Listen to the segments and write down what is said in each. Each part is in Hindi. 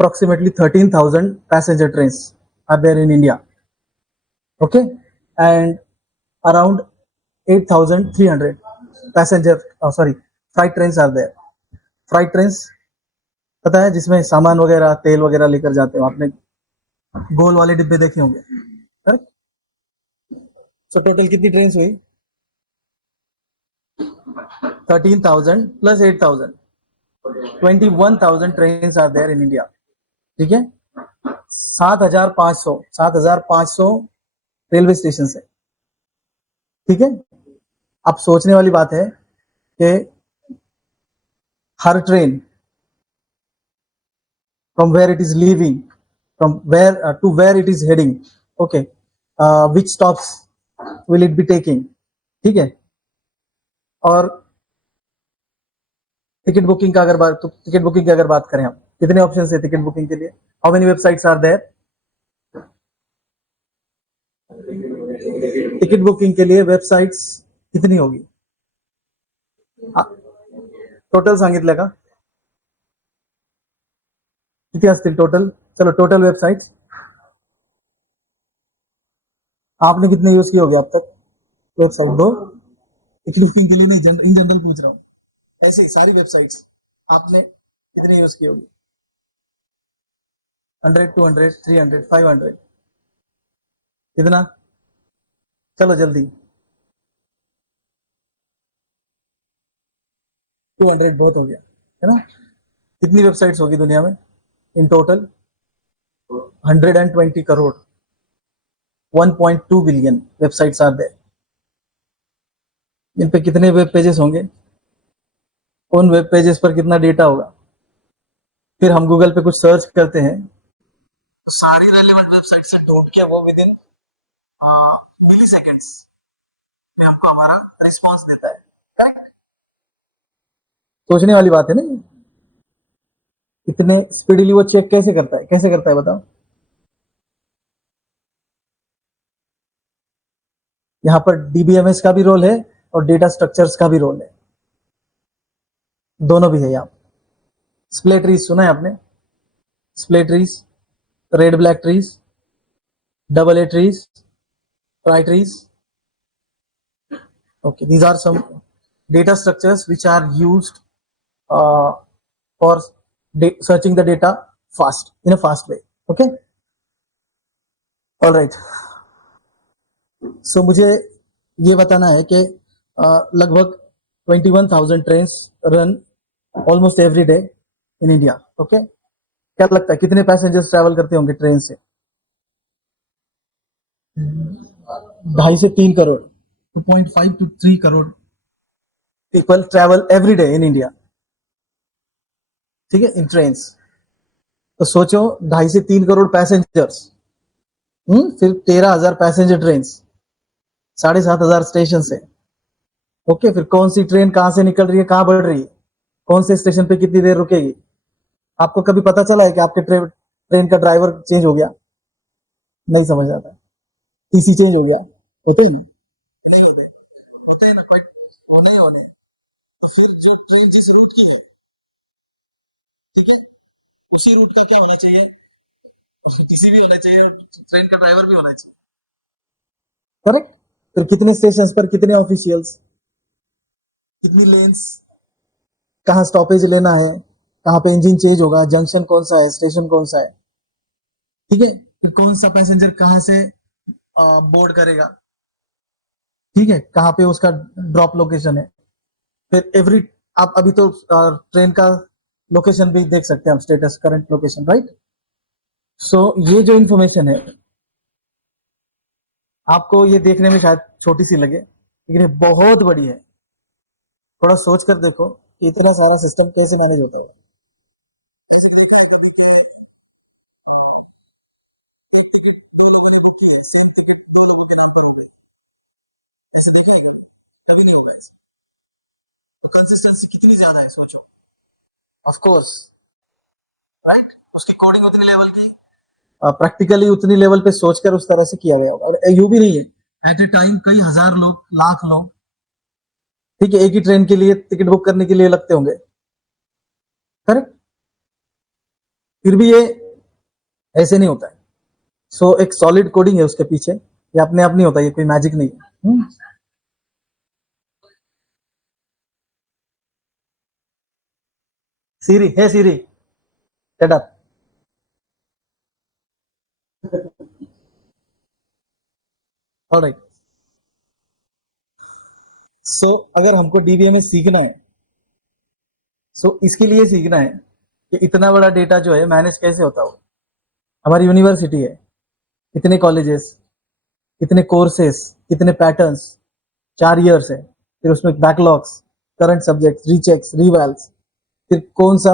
approximately 13,000 passenger trains are there in India. Okay, and around 8,300 freight trains are there. Freight trains पता है, जिसमें सामान वगैरह तेल वगैरह लेकर जाते हो, आपने गोल वाले डिब्बे देखे होंगे. करेक्ट. सो टोटल कितनी ट्रेन हुई? 13,000 plus 8,000, 21,000 train are there in India. ठीक है, 7,500 रेलवे स्टेशन है. ठीक है, अब सोचने वाली बात है कि हर train from where it is leaving, from where to where it is heading, okay, which stops will it be taking. ठीक है, और टिकट बुकिंग का टिकट बुकिंग की अगर बात करें, हम कितने ऑप्शन है टिकट बुकिंग के लिए? How many websites are there? Ticket booking के लिए वेबसाइट्स कितनी होगी? टोटल सांगितलं का? किती असतील टोटल? चलो टोटल वेबसाइट्स आपने कितने यूज किए होंगे अब तक? वेबसाइट 2. टिकट बुकिंग के लिए नहीं, इन जनरल पूछ रहा हूँ. ऐसी सारी वेबसाइट्स आपने कितने यूज की होगी? 100, 200, 300, 500? कितना? चलो जल्दी. 200 बहुत हो गया है ना? कितनी वेबसाइट्स होगी दुनिया में इन टोटल? 120 करोड़, 1.2 बिलियन वेबसाइट्स आर देयर. इन पे कितने वेब पेजेस होंगे? उन वेब पेजेस पर कितना डेटा होगा? फिर हम गूगल पे कुछ सर्च करते हैं, सारी रेलेवेंट वेबसाइट से ढूंढ के वो विद इन मिली सेकेंड्स में हमको हमारा रिस्पॉन्स देता है. करेक्ट? सोचने वाली बात है ना. इतने स्पीडली वो चेक कैसे करता है बताओ. यहां पर डीबीएमएस का भी रोल है और डेटा स्ट्रक्चर्स का भी रोल है, दोनों भी है. यहां स्प्लिट ट्रीज सुना है आपने? Split trees, red black trees, double A trees, try trees. Okay, these are some data structures which are used for searching the data fast, in a fast way. Okay, all right. So मुझे ये बताना है कि लगभग 21,000 trains run almost every day in India. Okay, क्या लगता है कितने पैसेंजर्स ट्रैवल करते होंगे ट्रेन से? 2.5 से 3 crore, 2.5 to 3 crore people travel every day in India. ठीक है, इन ट्रेन्स. तो सोचो 2.5 से 3 करोड़ पैसेंजर्स, फिर 13,000 पैसेंजर ट्रेन, 7,500 स्टेशन से. ओके, फिर कौन सी ट्रेन कहां से निकल रही है, कहां बढ़ रही है, कौन से स्टेशन पे कितनी देर रुकेगी? आपको कभी पता चला है कि आपके ट्रेन का ड्राइवर चेंज हो गया? नहीं समझ आता. टीसी चेंज हो गया? होते ही नहीं होते हैं ना, कोई होने ही होने. तो फिर जो ट्रेन जिस रूट की है, ठीक है, उसी रूट का क्या होना चाहिए? उसकी टीसी भी होना चाहिए, ट्रेन का ड्राइवर भी होना चाहिए. करेक्ट? फिर कितने स्टेशन पर कितने ऑफिशियल्स, कितनी लेन्स, कहाँ स्टॉपेज लेना है, कहाँ पे इंजन चेंज होगा, जंक्शन कौन सा है, स्टेशन कौन सा है. ठीक है, फिर कौन सा पैसेंजर कहाँ से बोर्ड करेगा. ठीक है, कहाँ पे उसका ड्रॉप लोकेशन है. फिर एवरी, आप अभी तो ट्रेन का लोकेशन भी देख सकते हैं हम, स्टेटस, करंट लोकेशन, राइट. सो ये जो इंफॉर्मेशन है, आपको ये देखने में शायद छोटी सी लगे, लेकिन ये बहुत बड़ी है. थोड़ा सोच कर देखो कि इतना सारा सिस्टम कैसे मैनेज होता है. कभी नहीं होगा ऐसा. तो कंसिस्टेंसी कितनी ज्यादा है सोचो. ऑफ कोर्स, राइट, उसकी कोडिंग उतनी लेवल की, प्रैक्टिकली उतनी लेवल पे सोचकर उस तरह से किया गया होगा. और यू भी नहीं है, एट ए टाइम कई हजार लोग, लाख लोग, ठीक है, एक ही ट्रेन के लिए टिकट बुक करने के लिए लगते होंगे. करेक्ट? फिर भी ये ऐसे नहीं होता है। सो एक सॉलिड कोडिंग है उसके पीछे, ये अपने आप नहीं होता, ये कोई मैजिक नहीं है। सीरी, हे सीरी, shut up। ऑलराइट। सो अगर हमको डीबीएमएस सीखना है, सो इसके लिए सीखना है कि इतना बड़ा डेटा जो है मैनेज कैसे होता हो। हमारी यूनिवर्सिटी है, कितने कॉलेजेस, कितने कोर्सेस, कितने पैटर्न्स, 4 इयर्स है, फिर उसमें बैकलॉग्स, करंट सब्जेक्ट, रीचेक्स, रिवैल्स, फिर कौन सा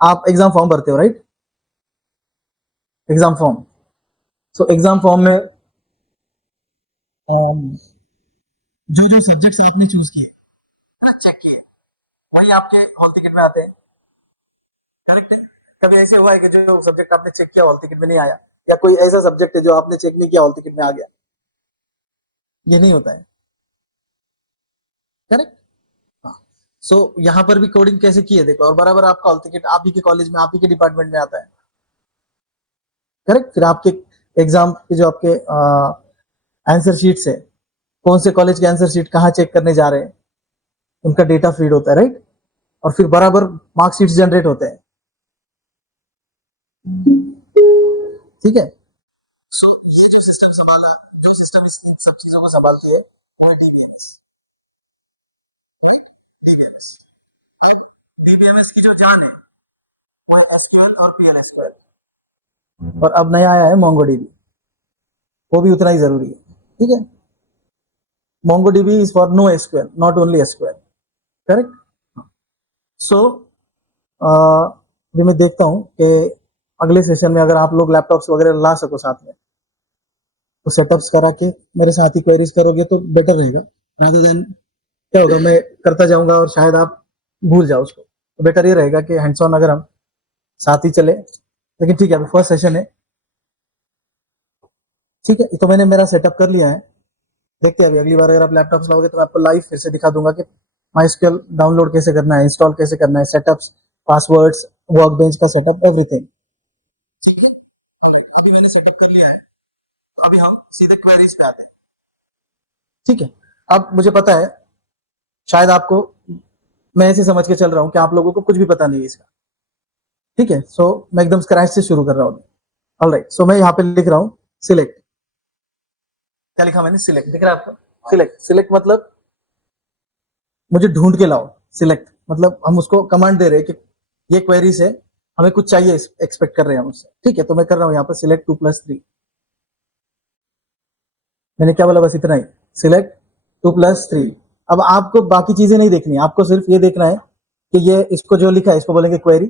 आप एग्जाम फॉर्म भरते हो, right? Exam form. So exam form में जो जो सब्जेक्ट्स आपने चूज किए, चेक किए, वही आपके हॉल टिकट में आते हैं, करेक्ट? कभी ऐसे हुआ है कि जो सब्जेक्ट आपने चेक किया हॉल टिकट में नहीं आया, या कोई ऐसा सब्जेक्ट है जो आपने चेक नहीं किया हॉल टिकट में आ गया? ये नहीं होता है, करेक्ट? हाँ। सो यहाँ पर भी कोडिंग कैसे की है देखो, और बराबर आपका हॉल टिकट आप ही के कॉलेज में, आप ही के डिपार्टमेंट में आता है, करेक्ट? फिर आपके एग्जाम के जो आपके आंसर शीट्स है, कौन से कॉलेज के आंसर शीट कहाँ चेक करने जा रहे हैं, उनका डेटा फीड होता है, राइट? और फिर बराबर मार्कशीट जनरेट होते हैं, ठीक है? सो ये जो सिस्टम संभाला, जो सिस्टम इस इन सब चीजों को संभालती है, वो है डीबीएमएस। डीबीएमएस की जो जान है वो है एसक्यूएल और पीएल। और अब नया आया है मोंगोडीबी, वो भी उतना ही जरूरी है, ठीक है? MongoDB is for no SQL, not only SQL, correct? So अभी मैं देखता हूँ कि अगले सेशन में अगर आप लोग लैपटॉप्स वगैरह ला सको साथ में, तो सेटअप्स करा के मेरे साथ ही क्वेरीज करोगे तो बेटर रहेगा, रादर देन क्या होगा मैं करता जाऊंगा और शायद आप भूल जाओ उसको। तो बेटर ये रहेगा कि हैंड्स ऑन अगर हम साथ ही चले। लेकिन ठीक है, अभी फर्स्ट सेशन है, ठीक है? तो मैंने मेरा सेटअप कर लिया है। देखते हैं अभी अगली बार अगर आप लैपटॉप लाओगे तो मैं आपको लाइव फिर से दिखा दूंगा कि माइस्क्यूएल डाउनलोड कैसे करना है, इंस्टॉल कैसे करना है, सेटअप्स, पासवर्ड्स, वर्कबेंच का सेटअप, एवरीथिंग, ठीक है? अभी मैंने सेटअप कर लिया है, तो अभी हम सीधे क्वेरीज पे आते हैं, ठीक है? अब मुझे पता है शायद आपको, मैं ऐसे समझ के चल रहा हूँ कि आप लोगों को कुछ भी पता नहीं है इसका, ठीक है? सो मैं एकदम स्क्रैच से शुरू कर रहा हूँ। ऑलराइट, सो मैं यहाँ पे लिख रहा हूँ सिलेक्ट। क्या लिखा मैंने? सिलेक्ट, दिख रहा है आपको? सिलेक्ट, सिलेक्ट मतलब मुझे ढूंढ के लाओ। सिलेक्ट मतलब हम उसको कमांड दे रहे हैं कि ये क्वेरी से हमें कुछ चाहिए, एक्सपेक्ट कर रहे हैं हम उससे, ठीक है? तो मैं कर रहा हूँ यहाँ पर सिलेक्ट 2+3। मैंने क्या बोला? बस इतना ही, सिलेक्ट 2+3। अब आपको बाकी चीजें नहीं देखनी, आपको सिर्फ ये देखना है कि ये इसको जो लिखा है इसको बोलेंगे क्वेरी,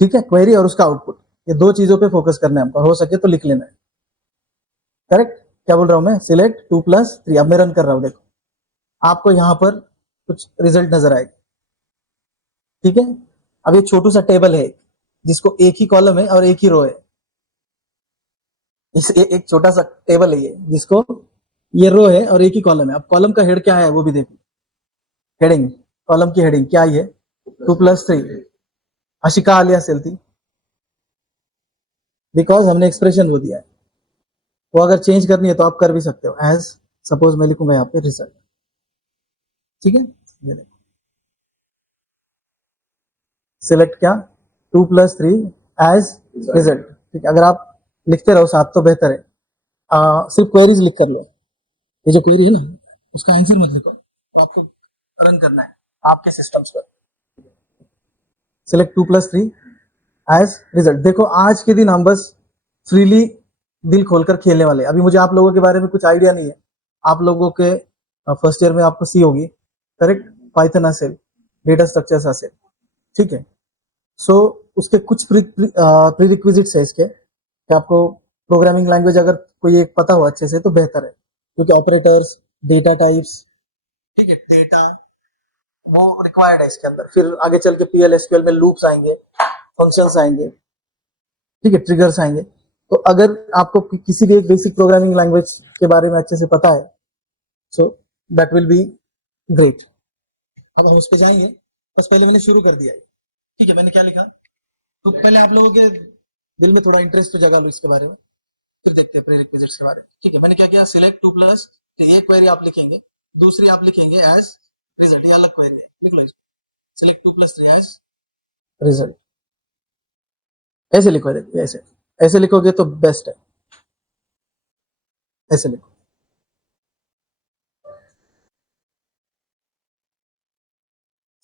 ठीक है? क्वेरी और उसका आउटपुट, ये दो चीजों पे फोकस करना है हमको, हो सके तो लिख लेना है, करेक्ट? क्या बोल रहा हूं मैं? सिलेक्ट 2+3। अब मैं रन कर रहा हूं, देखो आपको यहाँ पर कुछ रिजल्ट नजर आएगा, ठीक है? अब ये छोटू सा टेबल है जिसको एक ही कॉलम है और एक ही रो है, इस एक छोटा सा टेबल है ये जिसको ये रो है और एक ही कॉलम है। अब कॉलम का हेड क्या है वो भी देखो, हेडिंग, कॉलम की हेडिंग क्या है? 2+3, अशिका आलिया सेल्थी, बिकॉज हमने एक्सप्रेशन वो दिया है। वो अगर चेंज करनी है तो आप कर भी सकते हो, एज सपोज मैं लिखूंगा यहाँ पे रिजल्ट, ठीक है? ये देखो, सिलेक्ट क्या? 2+3 एज रिजल्ट, ठीक है? अगर आप लिखते रहो साथ तो बेहतर है। सिर्फ क्वेरीज लिख कर लो, ये जो क्वेरी है ना उसका आंसर मत लिखो, तो आपको रन करना है आपके सिस्टम्स पर। Select 2+3 as result. देखो आज के दिन हम बस फ्रीली दिल खोलकर खेलने वाले। अभी मुझे आप लोगों के बारे में कुछ आइडिया नहीं है, आप लोगों के फर्स्ट ईयर में आपको सी होगी, करेक्ट? पाइथन असेल, डेटा स्ट्रक्चर्स असेल, ठीक है? सो उसके कुछ प्री रिक्विजिट्स है इसके कि आपको प्रोग्रामिंग लैंग्वेज अगर कोई एक पता हो अच्छे से तो बेहतर है, क्योंकि ऑपरेटर्स, डेटा टाइप्स, ठीक है, डेटा वो रिक्वायर्ड है इसके अंदर। फिर आगे चल के पीएल एसक्यूएल में लूप्स आएंगे, फंक्शंस आएंगे, ठीक है, ट्रिगर्स आएंगे। तो अगर आपको किसी भी एक बेसिक प्रोग्रामिंग लैंग्वेज के बारे में अच्छे से पता है, so that will be great. अब हम उस पर जाएंगे, बस पहले मैंने शुरू कर दिया है, ठीक है? मैंने क्या लिखा? तो पहले आप लोगों के दिल में थोड़ा इंटरेस्ट तो जगा लो इसके बारे में, फिर देखते हैं प्रीरिक्विजिट्स के बारे में। ठीक है, मैंने क्या किया, सिलेक्ट 2 प्लस, तो ये क्वेरी आप लिखेंगे, दूसरी आप लिखेंगे एज रिजल्ट, ये अलग क्वेरी है, लिख लो इसको, सिलेक्ट 2 प्लस 3 एज रिजल्ट। ऐसे लिखो, देखिए ऐसे, ऐसे लिखोगे तो बेस्ट है, ऐसे लिखो।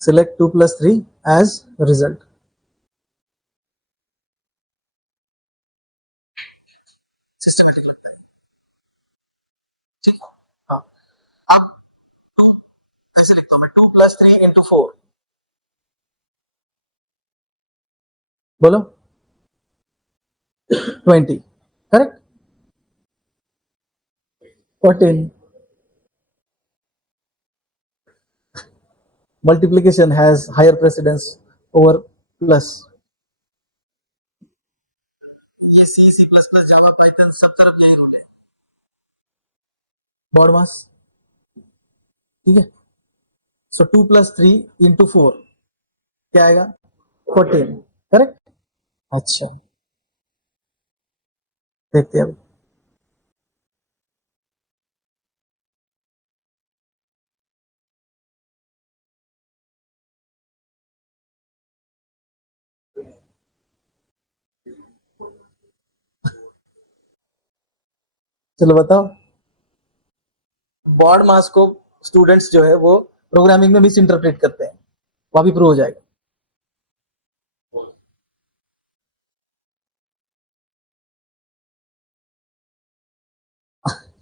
Select 2 plus 3 as result. Systematic लगता है, ठीक है। हाँ, अब टू, ऐसे लिखता हूँ मैं, 2 प्लस 3 इंटू 4, बोलो 20, correct, 14। Multiplication has higher precedence over plus. ये C C plus plus Java Python सब तरफ यही रूल है, बॉड मास, ठीक है। सो 2 प्लस 3 इंटू 4 क्या आएगा, 14, करेक्ट। अच्छा, देखते हैं अभी, चलो बताओ। बॉड मास को स्टूडेंट्स जो है वो प्रोग्रामिंग में मिस इंटरप्रेट करते हैं, वहां भी प्रूव हो जाएगा।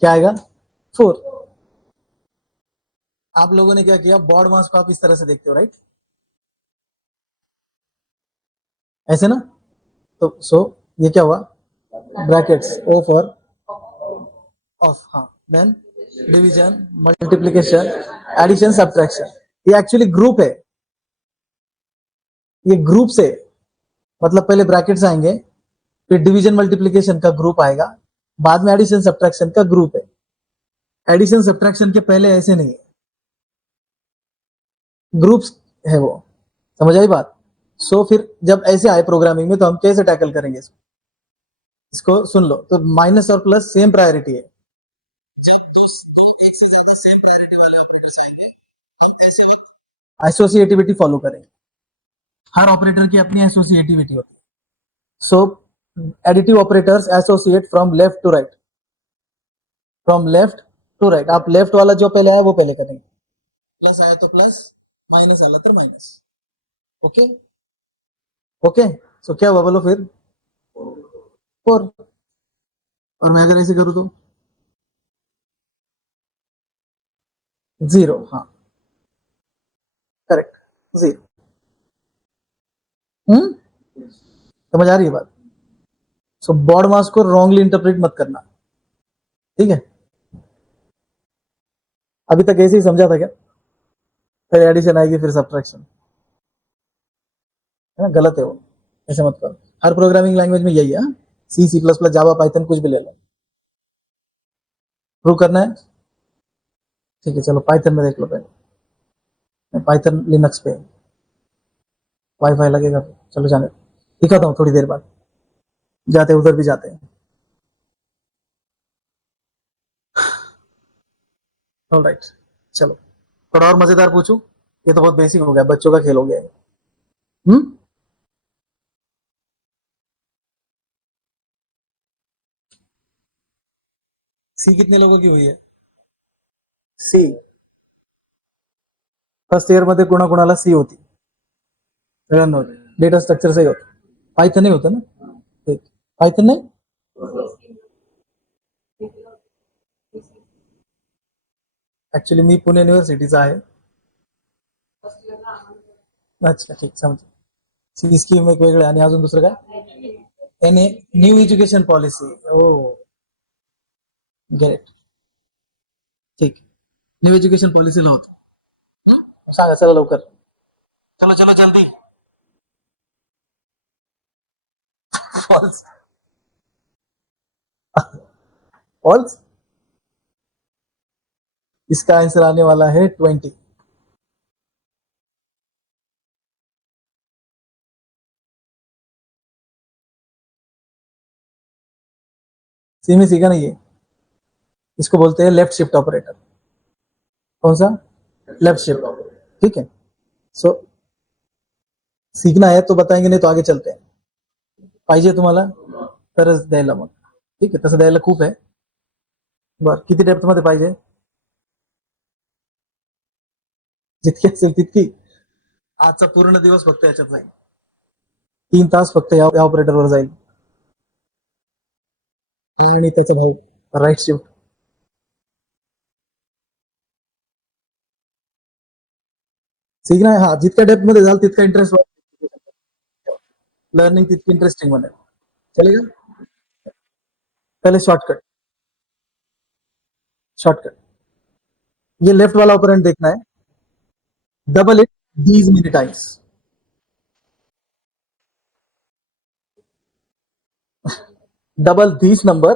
क्या आएगा, 4। आप लोगों ने क्या किया, बॉड मास को आप इस तरह से देखते हो, राइट, ऐसे ना, तो सो ये क्या हुआ, ब्रैकेट्स ओ फॉर ऑफ, हाँ, then division, multiplication, addition, subtraction, ये एक्चुअली ग्रुप है, ये ग्रुप से, मतलब पहले ब्रैकेट्स आएंगे, फिर डिवीजन मल्टीप्लीकेशन का ग्रुप आएगा, बाद में एडिशन सब्ट्रैक्शन का ग्रुप है। एडिशन सब्ट्रैक्शन के पहले ऐसे नहीं है, ग्रुप्स है वो, समझ आई बात। सो फिर जब ऐसे आए प्रोग्रामिंग में तो हम कैसे टैकल करेंगे इसको, इसको सुन लो, तो माइनस और प्लस सेम प्रायोरिटी है, एसोसिएटिविटी फॉलो करेंगे, हर ऑपरेटर की अपनी एसोसिएटिविटी होती है। So additive operators associate from left to right, from left to right, आप लेफ्ट वाला जो पहले आया वो पहले करेंगे, प्लस आया तो प्लस, माइनस आया तो माइनस, ओके ओके। सो क्या हुआ बोलो फिर, 4, और मैं अगर ऐसे करूँ तो 0, हाँ, करेक्ट, 0। समझ आ रही है बात। सो बॉड मास को रॉन्गली इंटरप्रेट मत करना, ठीक है। अभी तक ऐसे ही समझा था क्या, फिर एडिशन आएगी फिर सब्ट्रैक्शन, है ना, गलत है वो, ऐसे मत करो। हर प्रोग्रामिंग लैंग्वेज में यही है, C C plus plus Java Python कुछ भी ले लो, प्रूव करना है, ठीक है। चलो पाइथन में देख लो पहले, पाइथन लिनक्स पे वाईफाई लगेगा, चलो जाने, दिखाता हूँ थोड़ी देर बाद, जाते उधर भी जाते हैं। ऑलराइट, चलो थोड़ा और मजेदार पूछूं, ये तो बहुत बेसिक हो गया, बच्चों का खेल हो गया। सी कितने लोगों की हुई है, सी फर्स्ट ईयर मध्ये कोणाकोणाला सी होती, सगळ्यांना होती, डेटा स्ट्रक्चर सही होतं, पायथन नाही होतं ना, ठीक, पायथन नाही, ऍक्च्युली मी पुणे युनिव्हर्सिटीचा आहे, अच्छा ठीक, समज, सी स्कीम एक वेगळं आणि अजून दुसरं काय, and a new education policy, ओ गेट, ठीक, न्यू एज्युकेशन पॉलिसीला होतो, सांगा चला लवकर, चलो चलो जल्दी, फॉल्स, फॉल्स, इसका आंसर आने वाला है 20। सी में सीखा नहीं है, इसको बोलते हैं लेफ्ट शिफ्ट ऑपरेटर। कौन सा? Left shift. ठीक है, सो सीखना है तो बताएंगे, नाही तो आगे चलते हैं. पाहिजे तुम्हाला तरच द्यायला मग. ठीक आहे, तसं द्यायला खूप आहे. बरं, किती डेप्थ मध्ये पाहिजे? जितकी असेल तितकी. आजचा पूर्ण दिवस फक्त याच्यात जाईल, 3 तास फक्त या ऑपरेटरवर जाईल. आणि त्याचा भाऊ राईट शिफ्ट. सीखना है, हाँ, जितका डेप्थ मध्ये जाल तितका इंटरेस्ट, लर्निंग तितकी इंटरेस्टिंग बनेल. चलेगा? पहले शॉर्टकट. शॉर्टकट, ये लेफ्ट वाला ऑपरेंड देखना है. Double it these many times. Double this number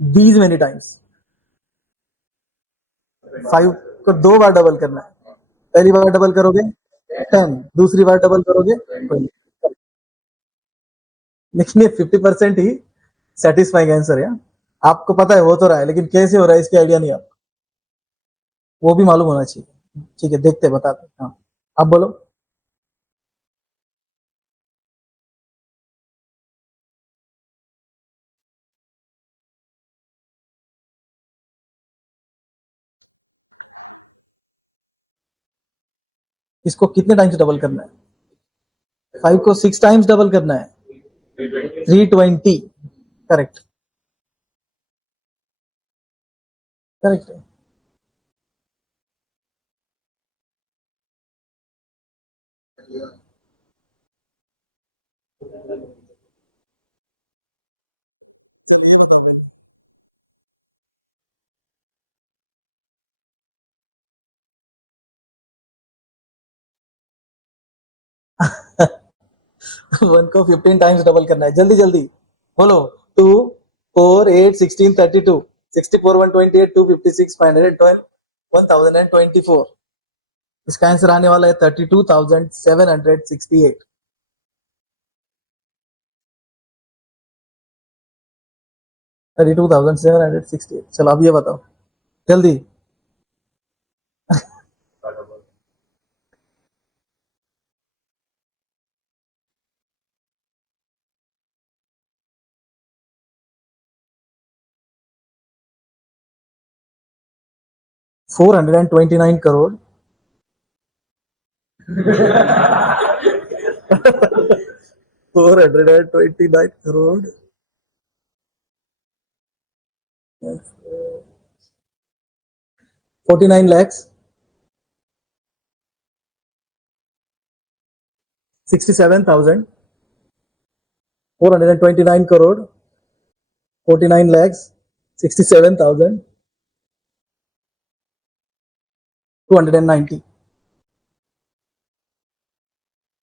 these many times. 5 को 2 बार डबल करना है. पहली बार डबल करोगे 10, दूसरी बार डबल करोगे 20. लेकिन ये 50% ही सेटिस्फाइंग आंसर है. आपको पता है हो तो रहा है, लेकिन कैसे हो रहा है इसकी आइडिया नहीं आपको, वो भी मालूम होना चाहिए. ठीक है, देखते बताते. हाँ, आप बोलो. इसको कितने टाइम्स डबल करना है? 5 को 6 टाइम्स डबल करना है. 320. करेक्ट. करेक्ट. 1 को 15 टाइम्स डबल करना है. जल्दी जल्दी बोलो. 2, 4, 8, 16, 32, 64, 128, 256, 512, 1024. इसका आंसर आने वाला है 32,768. 32,768. चलो अब ये बताओ जल्दी. 429 करोड़. 429 करोड़. 49 lakhs 67,429 करोड़. 49 lakhs 67,290.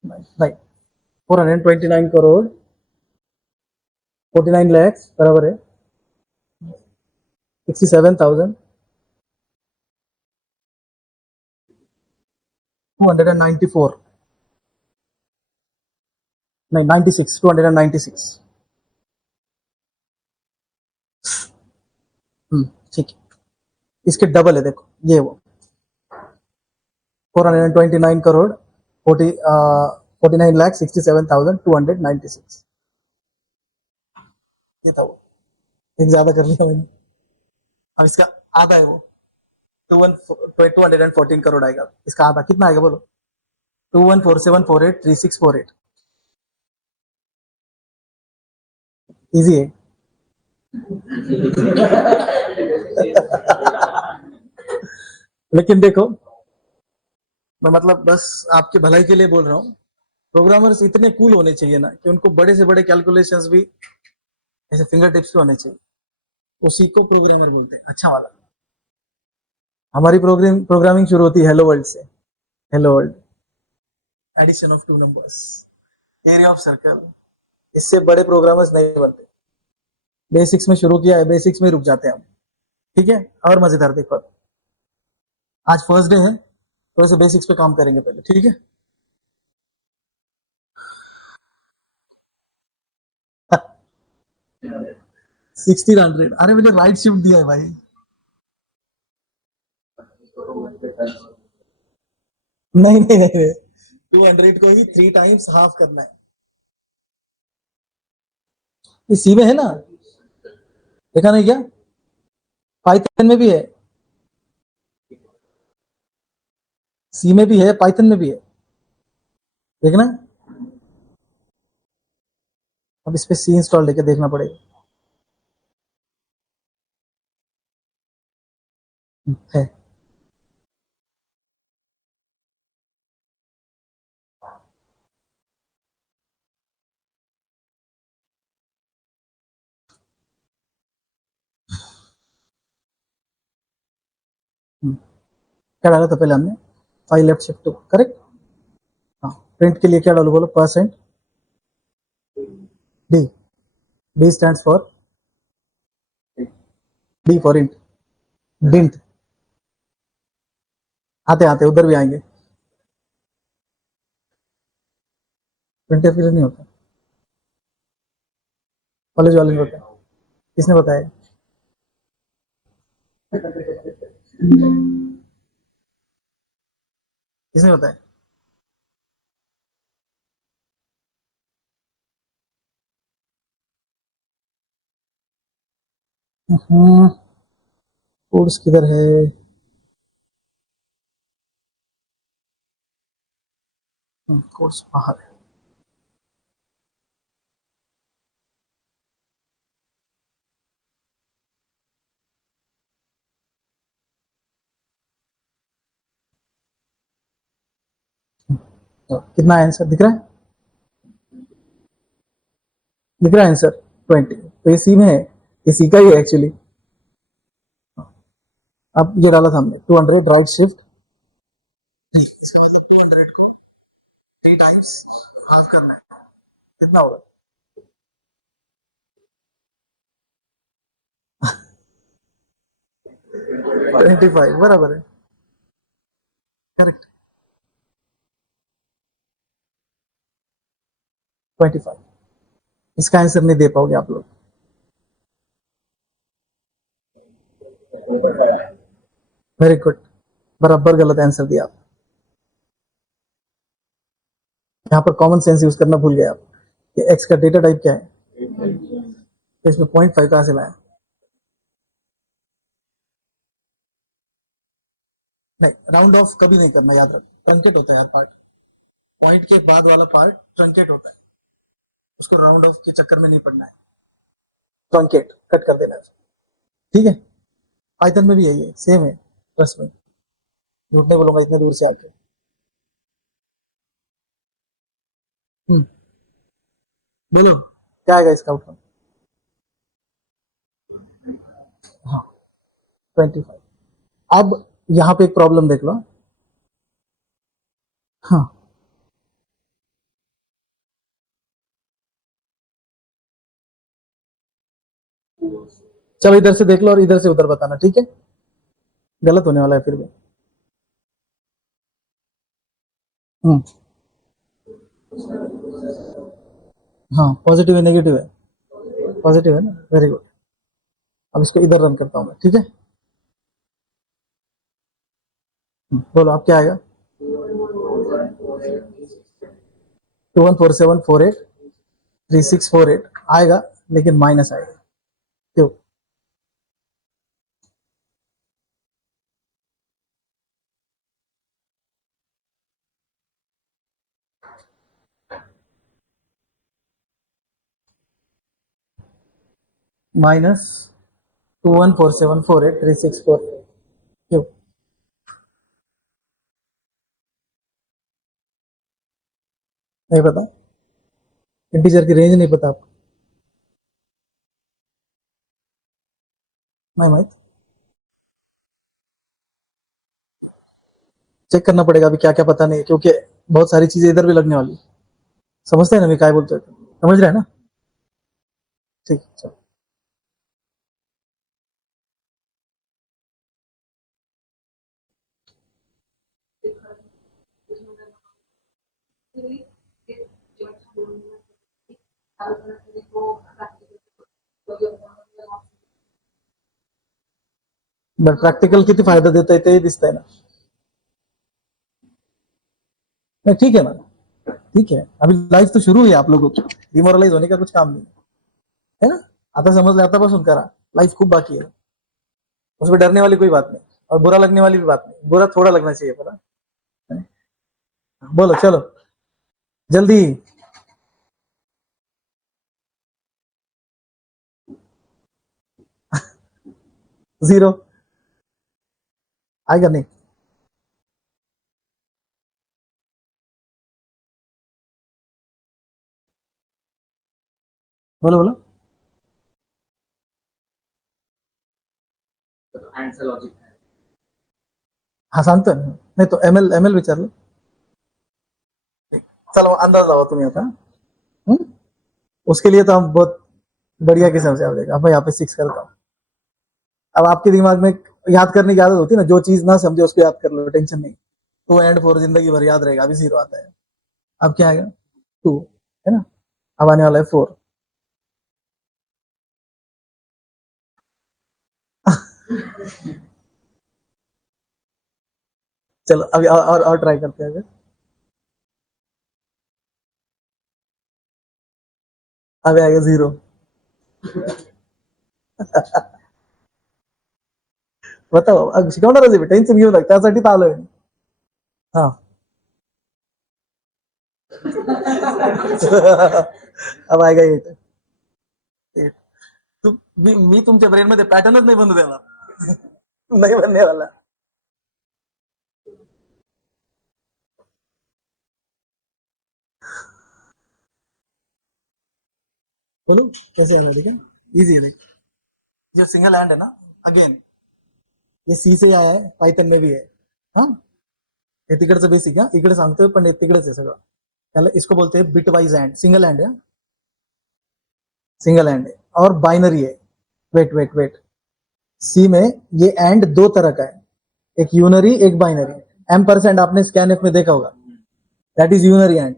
नहीं, 429 करोड़ 49 lakhs बराबर है 67,294. नहीं, 96, 296. ठीक है, इसके डबल है, देखो ये वो 429 करोड़ 49,67,296. ये था वो. एक ज्यादा कर लिया मैंने. अब इसका आधा है वो. 214 आएगा. इसका आधा कितना आएगा बोलो? 2147483648. इजी है. लेकिन देखो, मैं मतलब बस आपके भलाई के लिए बोल रहा हूँ. प्रोग्रामर्स इतने कूल होने चाहिए ना कि उनको बड़े से बड़े कैलकुलेशंस भी ऐसे फिंगर टिप्स पे होने चाहिए. उसी को प्रोग्रामर बोलते हैं, अच्छा वाला. हमारी प्रोग्रामिंग शुरू होती है हेलो वर्ल्ड से. Hello world, addition of two numbers, area of circle. इससे बड़े प्रोग्रामर्स नहीं बनते. बेसिक्स में शुरू किया है, बेसिक्स में रुक जाते हैं हम. ठीक है, और मजेदार देखो, आज फर्स्ट डे है तो ऐसे बेसिक्स पे काम करेंगे पहले. ठीक है. 1600, अरे मैंने राइट शिफ्ट दिया है भाई। नहीं नहीं नहीं, 200 को ही 3 टाइम्स हाफ करना है। ये सी में है ना, देखा नहीं क्या? पाइथन में भी है, सी में भी है, पाइथन में भी है, देखना। अब इस पे सी इंस्टॉल लेके देखना पड़ेगा। है। क्या डाला था पहले हमने? 5 लेफ्ट शिफ्ट 2, करेक्ट। हाँ, प्रिंट के लिए क्या डालू बोलो? Percent D. D stand for, D for int, didn't. आते आते उधर भी आएंगे। प्रिंट फिर नहीं होता, कॉलेज वाले ने बताया। किसने बताया? किसने बताया? कोर्स किधर है? कोर्स बाहर है। तो कितना आंसर दिख रहा है? दिख रहा है आंसर 20, तो ये सी में है, ये सी का ही है एक्चुअली। अब ये डाला था हमने 200 राइट शिफ्ट, इसका मतलब 200 को 3 टाइम्स हाफ करना है, कितना होगा? 25, बराबर है, करेक्ट। 25, इसका आंसर नहीं दे पाओगे आप लोग। वेरी गुड, बराबर गलत आंसर दिया आप। यहाँ पर कॉमन सेंस यूज करना भूल गए आप। ये एक्स का डेटा टाइप क्या है, तो इसमें 0.5 कहाँ से लाया? नहीं, राउंड ऑफ कभी नहीं करना, याद रख, ट्रंकेट होता है यार पार्ट, पॉइंट के बाद वाला पार्ट ट्रंकेट होता है, उसको राउंड ऑफ के चक्कर में नहीं पड़ना है, ट्रंकेट कट कर देना है, ठीक है। पाइथन में भी है, ये सेम है, ट्रस्ट में, झूठ नहीं बोलूंगा इतने दूर से आके। हम्म, बोलो क्या आएगा इसका आउटकम? हाँ, 25। अब यहाँ पे एक प्रॉब्लम देख लो। हाँ, चलो इधर से देख लो और इधर से उधर बताना, ठीक है? गलत होने वाला है फिर भी। हम्म, हाँ, पॉजिटिव है नेगेटिव है? पॉजिटिव है ना, वेरी गुड। अब इसको इधर रन करता हूँ मैं, ठीक है। बोलो अब क्या आएगा? 214748 3648 आएगा, लेकिन माइनस आएगा, क्यों? माइनस 214748 3648, क्यों? नहीं पता? इंटीजर की रेंज नहीं पता आपको? नहीं माहित? चेक करना पड़ेगा, अभी क्या क्या पता नहीं, क्योंकि बहुत सारी चीजें इधर भी लगने वाली। समझते हैं ना, मैं क्या बोलते हैं, समझ रहे हैं ना? ठीक, चलो। बट प्रॅक्टिकल किती फायदा देत आहे ते दिसतंय ना. नहीं ठीक है ना, ठीक है, अभी लाइफ तो शुरू हुई है आप लोगों की, डिमोरलाइज होने का कुछ काम नहीं है ना. आता समजलं, आतापासून करा, लाइफ खूप बाकी है, उसमें डरने वाली कोई बात नहीं और बुरा लगने वाली भी बात नहीं, बुरा थोड़ा लगना चाहिए पता. बोलो चलो जल्दी. जीरो आएगा नहीं. बोलो बोलो. हा सांगतो ना. नाही तो एमएल एमएल विचारलं. चलो अंदाज लावा तुम्ही आता. हम्म? उसके लिए तो हम बहुत बढ़िया किस्म से आप मैं यहाँ पे सिक्स करता हूँ. अब आपके दिमाग में याद करने की आदत होती है ना, जो चीज ना समझे उसको याद कर लो, टेंशन नहीं. टू एंड फोर जिंदगी भर याद रहेगा, अभी जीरो आता है. अब क्या आएगा? टू, है ना. अब आने वाला है फोर. चलो अभी और ट्राई करते हैं. अभी आएगा जीरो. बताओ, अब शिकवणारच आहे, टेन्शन घेऊ नका, त्यासाठी तर आलोय. हा. अब आएगा एट. एट. मी तुमच्या ब्रेन मध्ये पॅटर्नच नाही बनू देणार. नाही बनने वाला. बोलो कैसे आ रहा है, देखा. इजी है. देख, जो सिंगल हैंड है ना, अगेन ये सी से आया है, पायथन में भी है. हाँ, हे तिकडचं बेसिक. हा इकडे सांगतोय पण हे तिकडेच आहे सगळं. त्याला इसको बोलते हैं bit wise hand. Single hand है, सिंगल हैंड है और बाइनरी है. Wait wait wait. सी में ये एंड दो तरह का है, एक यूनरी एक बाइनरी. एम परसेंट आपने स्कैन एफ में देखा होगा, that is unary and.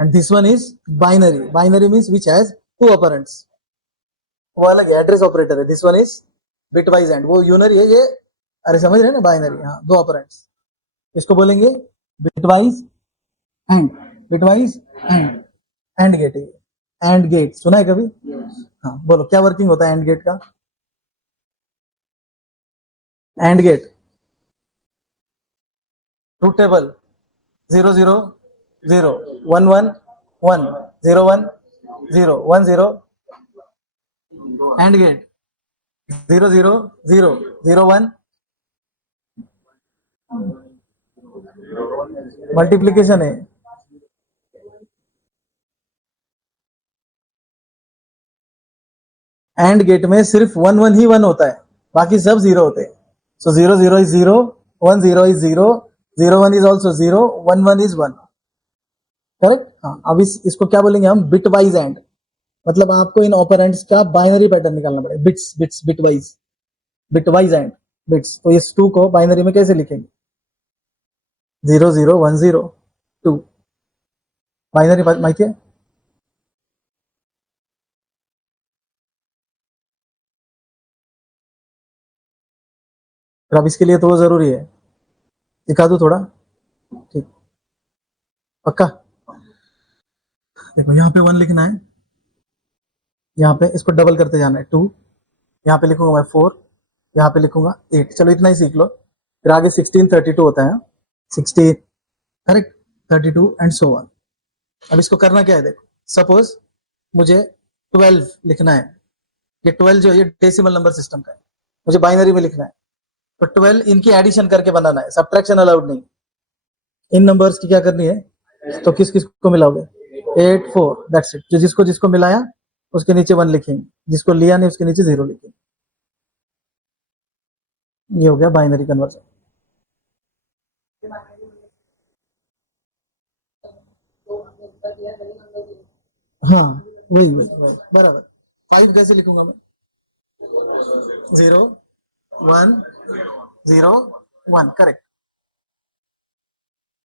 And this one is binary. Binary means which has two operands. वो अलग है, एड्रेस ऑपरेटर है. This one is bitwise and, वो यूनरी है ये. अरे समझ रहे हैं ना, बाइनरी. हाँ, दो ऑपरेंट्स. इसको बोलेंगे bitwise and. Bitwise and gate है. एंड गेट सुना है कभी? हाँ बोलो, क्या वर्किंग होता है एंड गेट का? And gate truth table. Zero zero zero, one one one, zero one zero, one zero. And gate zero zero zero, zero one. Multiplication है. एंड गेट में सिर्फ वन वन ही वन होता है, बाकी सब जीरो होते हैं. So zero zero is zero, one zero is zero, zero one is also zero, one one is one. Correct. हाँ, अब इसको क्या बोलेंगे हम? Bitwise and. मतलब आपको इन ऑपरेंट्स का बाइनरी पैटर्न निकालना पड़ेगा. Bits bits bitwise, bitwise and bits. तो इस टू को बाइनरी में कैसे लिखेंगे? Zero zero one zero two. Binary माहिती है. अब इसके लिए तो वो जरूरी है, दिखा दो थोड़ा. ठीक, पक्का. देखो यहाँ पे वन लिखना है, यहाँ पे इसको डबल करते जाना है. टू, यहाँ पे लिखूंगा मैं फोर, यहाँ पे लिखूंगा एट. चलो इतना ही सीख लो, फिर आगे 1632 होता है. 16, करेक्ट, 32 एंड सो वन. अब इसको करना क्या है, देखो. सपोज मुझे 12 लिखना है. ये 12 जो है ये डेसिमल नंबर सिस्टम का है, मुझे बाइनरी में लिखना है. तो 12 इनकी एडिशन करके बनाना है, सब्ट्रैक्शन अलाउड नहीं. इन नंबर्स की क्या करनी है, तो किस किस को मिलाओगे? 8 4, दैट्स इट. जो जिसको जिसको मिलाया उसके नीचे वन लिखेंगे, जिसको लिया नहीं उसके नीचे जीरो लिखेंगे. ये हो गया बाइनरी कन्वर्जन. हाँ, वही वही वही बराबर. 5 कैसे लिखूंगा मैं? Zero one zero one, correct.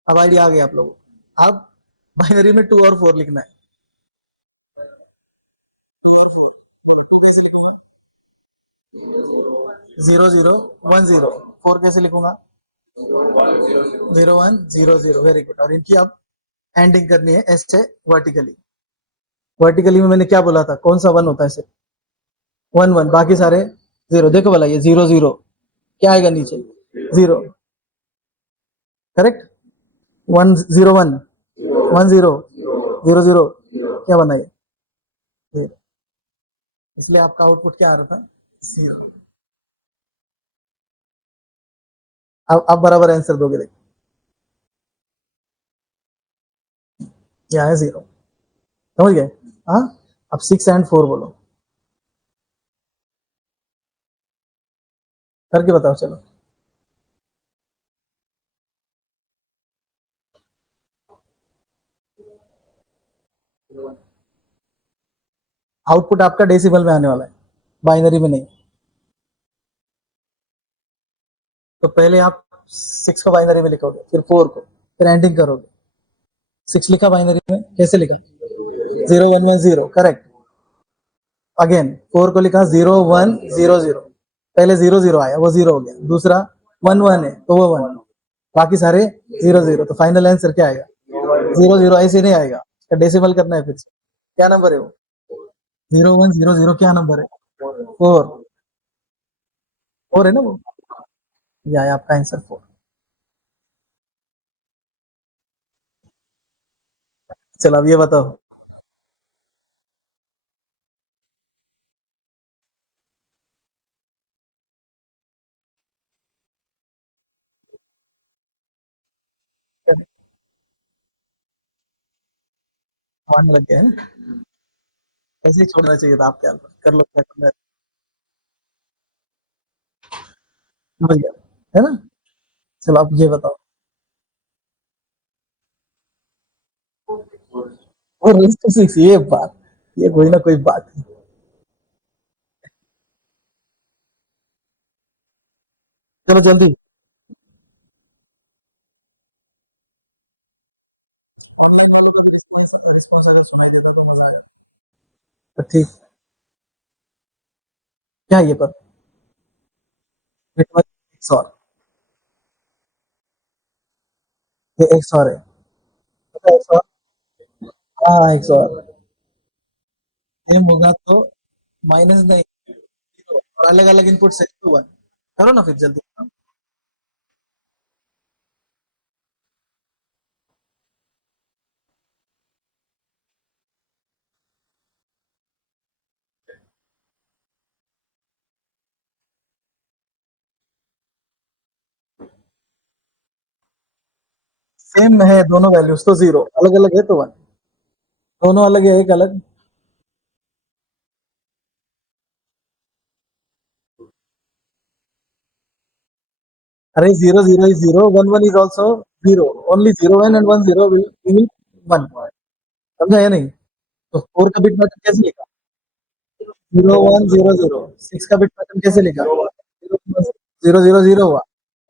अब आइडिया आ गया आप लोगों को. अब बाइनरी में टू और फोर लिखना है. टू कैसे लिखूंगा? 0 0 1 0, 4 कैसे लिखूंगा? 0 1 0 0, वेरी गुड। और इनकी अब एंडिंग करनी है ऐसे वर्टिकली। वर्टिकली में मैंने क्या बोला था, कौन सा वन होता है सिर्फ? 1 1, बाकी सारे जीरो। देखो भला ये 0 0 क्या आएगा नीचे? Zero, correct. 1 0 1 1 0 0 0, क्या बना ये? Zero। इसलिए आपका आउटपुट क्या आ रहा था? जीरो। अब बराबर आंसर दोगे, देखो क्या है? जीरो। समझ गए? हाँ। अब 6 एंड 4 बोलो, करके बताओ चलो। आउटपुट आपका डेसिमल में आने वाला है, बाइनरी में नहीं। तो पहले आप 6 को बाइनरी में लिखोगे, फिर 4 को, फिर एंडिंग करोगे। 6 लिखा बाइनरी में, कैसे लिखा? 0 1 1 0, करेक्ट। अगेन 4 को लिखा 0 1 0 0, पहले 0 0 आया, वो 0 हो गया। दूसरा 1 1 है तो वो 1, बाकी सारे 0 0। तो फाइनल आंसर क्या आएगा? 0 0। ऐसे नहीं आएगा, इसका डेसिमल करना है फिर से। क्या नंबर है वो? 0 1 0 0 क्या नंबर है? 4। 4 है ना वो? यह है आपका आंसर, 4। चलो अब ये बताओ। आने लग गया है ना? ऐसे ही छोड़ना चाहिए था आपके हाथ में, कर लो क्या करना है। समझ गया है ना? चलो आप ये बताओ। और तो सिक्स, ये बात, ये कोई ना कोई बात है। चलो जल्दी। रिस्पॉन्स अगर सुनाई देता तो मजा आया। तो ठीक, क्या ये पर एक और, ये एक और है, पता है एक और? हाँ एक और। सेम होगा तो माइनस नहीं, zero, और अलग अलग इनपुट से 1। करो ना फिर जल्दी। सेम है दोनों वैल्यूज तो जीरो, अलग अलग है तो 1। दोनों अलग है, एक अलग। अरे 0 0 is 0, 1 1 is also 0, only 0 1 and 1 0 will 1। समझा या नहीं? तो 4 का बिट पैटर्न कैसे लिखा? 0 1 0 0। 6 का बिट पैटर्न कैसे लिखा? 0 0 0 हुआ,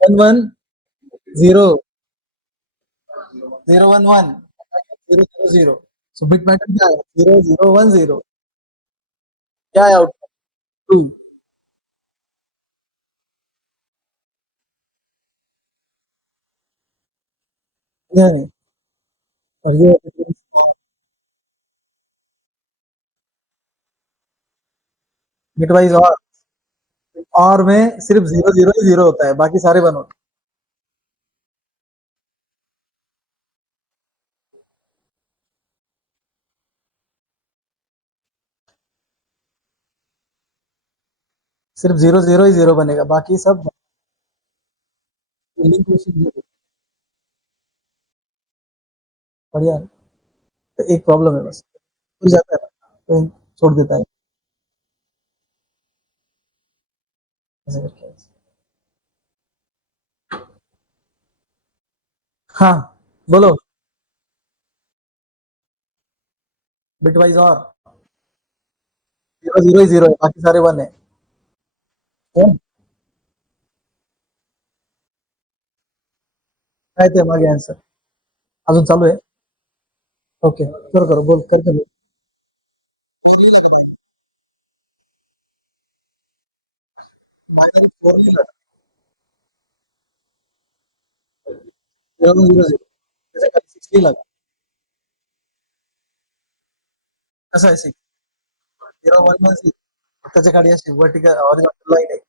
1 1 0 0 1 1, 0 0 0। सो बिट पैटर्न क्या है? 0 0 1 0। क्या है आउटपुट? 2। नहीं, और ये बिट वाइज और में सिर्फ 0 0 ही 0 होता है, बाकी सारे 1 होते हैं। सिर्फ 0 0 ही 0 बनेगा, बाकी सब बढ़िया है। तो एक प्रॉब्लम है बस, खुल जाता है तो छोड़ देता है ऐसे करके। हाँ बोलो। बिट वाइज और 0 0 ही 0 है, बाकी सारे 1 है। कौन? काय ते मागे आंसर अजून चालू आहे? ओके करो करो, बोल करके बोल। मायनस 4 लिहिलं 0 0 0 त्याच्या खाली 6 लिहिलं कसं आहे 6 0 1 1 त्याच्या खाली अशी वर्टिकल हॉरिझॉन्टल लाईन आहे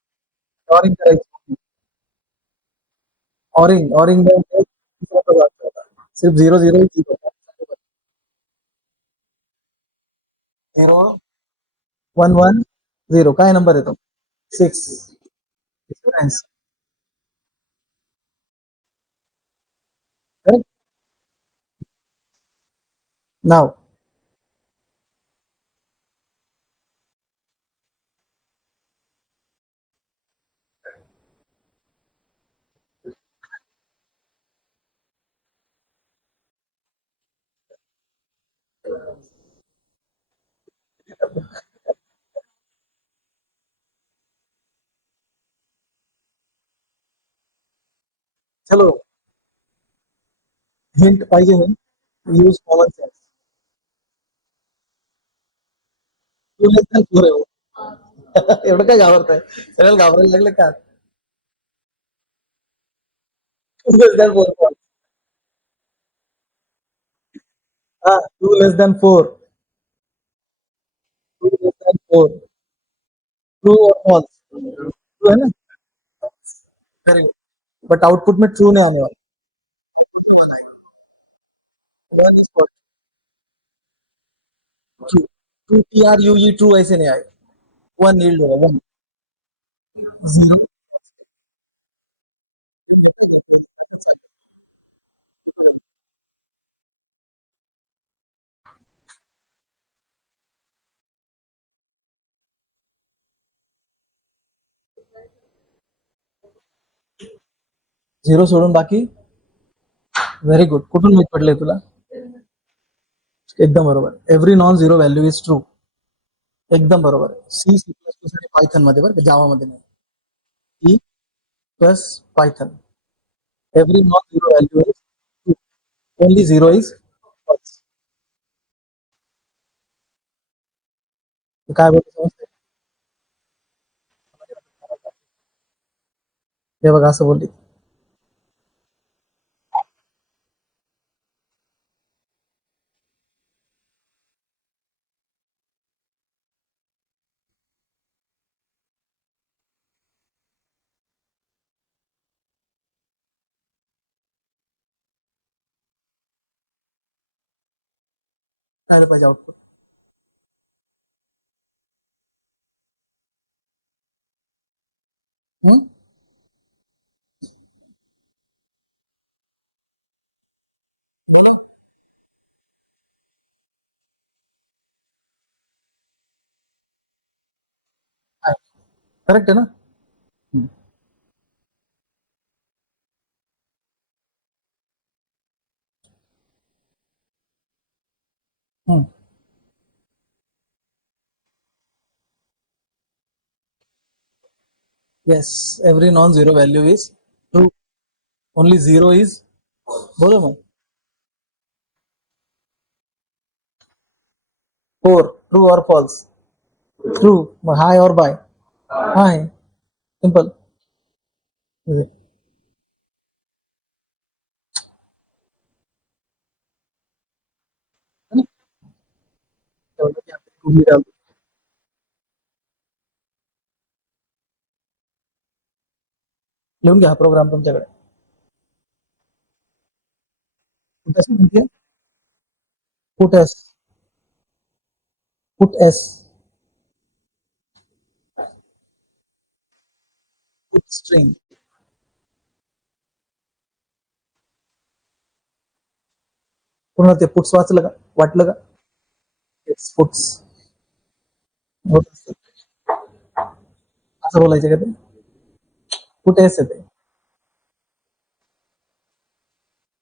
ऑरिंग करायची ऑरिंग सिर्फ 0 0 ही चीज होता 0 1 1 0 काय नंबर येतो 6 डिफरन्स नाव चलो हिंट पाहिजे hint use common sense two less than 4 आहे हो. एवढं काय घाबरताय सगळ्याला घाबरायला लागले का टू लेस दॅन 4 हा two less than 4 two less than 4 true और फॉल्स ट्रू है ना वेरी गुड बट आउटपुट में ट्रू नहीं आने वाला आउटपुट में one is false true true TRUE true ऐसे नहीं आए वन नील्ड होगा वन जीरो 0 सोडून बाकी व्हेरी गुड कुठून माहित पडले तुला एकदम बरोबर every non zero value is true एकदम बरोबर सी सी प्लस प्लस आणि पायथन मध्ये बरं जावा मध्ये नाही C plus Python every non zero value is true only zero is false काय बोलतो समजतंय? हे बघा असं बोलली झालं पाहिजे आउटपुट करेक्ट आहे ना yes every non zero value is true only zero is बोलो मग 4 ट्रू और फॉल्स ट्रू हाय और बाय हाय सिंपल लिहून घ्या प्रोग्राम तुमच्याकडे कसं म्हणते put S put S put string पूर्ण ते पुट्स वाचलं का वाटलं का पुट्स असं बोलायचं का ते पुट एस येते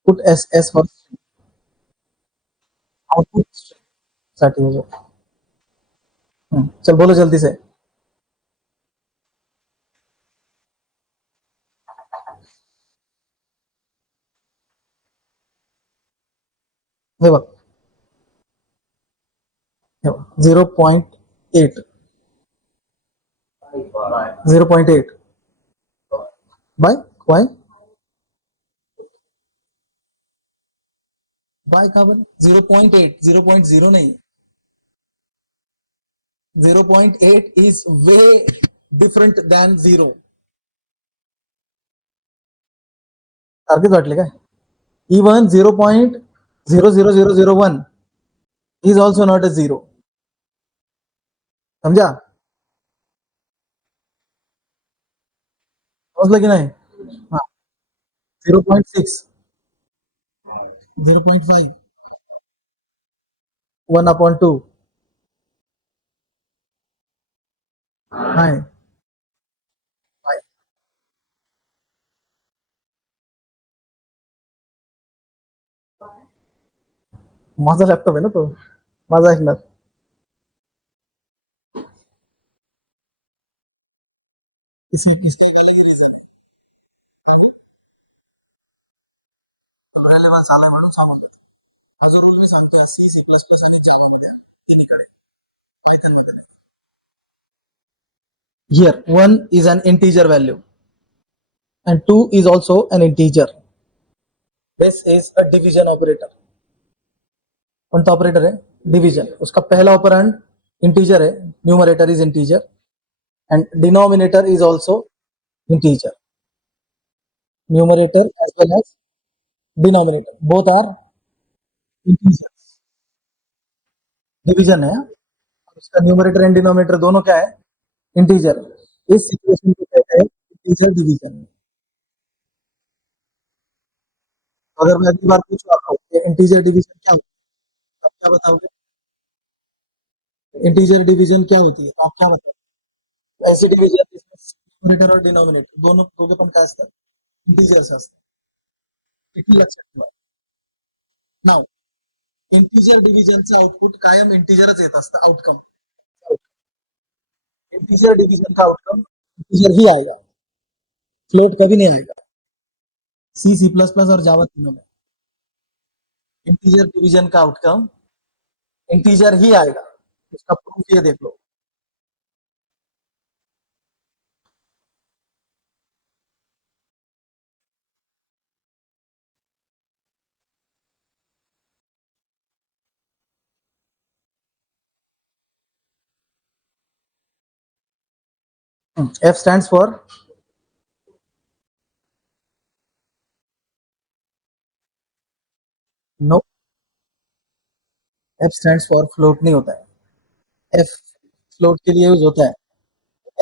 put S S for output साठी हो चल बोलो जल्दी से हे बघ 0.8 0.8 by why का बन 0.8 0.0 नहीं 0.8 is way different than 0 सारखीच वाटले काय even 0.00001 is also not a zero समझा समजलं की नाही हाँ 0.6 0.5 1/2 हाय माझा लॅपटॉप आहे ना तो माझा ऐकणार Here, 1 is an integer value and 2 is also an integer. This is a division operator. कौन सा ऑपरेटर है डिवीजन उसका पहला ऑपरेंड इंटीजर है numerator is integer and denominator is also integer numerator as well as denominator both are integers division है उसका न्यूमरेटर एंड डिनोमिनेटर दोनों क्या है इंटीजर इस सिचुएशन को कहते हैं इंटीजर डिवीजन अगर मैं अगली बार पूछूं आपको इंटीजर डिवीजन क्या होता है आप क्या बताओगे इंटीजर डिवीजन क्या होती है आप क्या बताओगे ऐसी डिवीजन जिसमें न्यूमरेटर और डिनोमिनेटर दोनों दोघे पण काय असतात इंटीजर्स असतात किती लक्षात ठेवा नाउ इंटीजर डिव्हिजनचं आउटपुट कायम इंटीजरच येत असतं आउटकम इंटीजर डिवीजन का आउटकम इंटीजर ही आएगा फ्लोट कभी नहीं आएगा सी प्लस प्लस और जावा तीनों में इंटीजर डिवीजन का आउटकम इंटीजर ही आएगा इसका प्रूफ ये देख लो F stands for no F stands for float नहीं होता है F float के लिए यूज होता है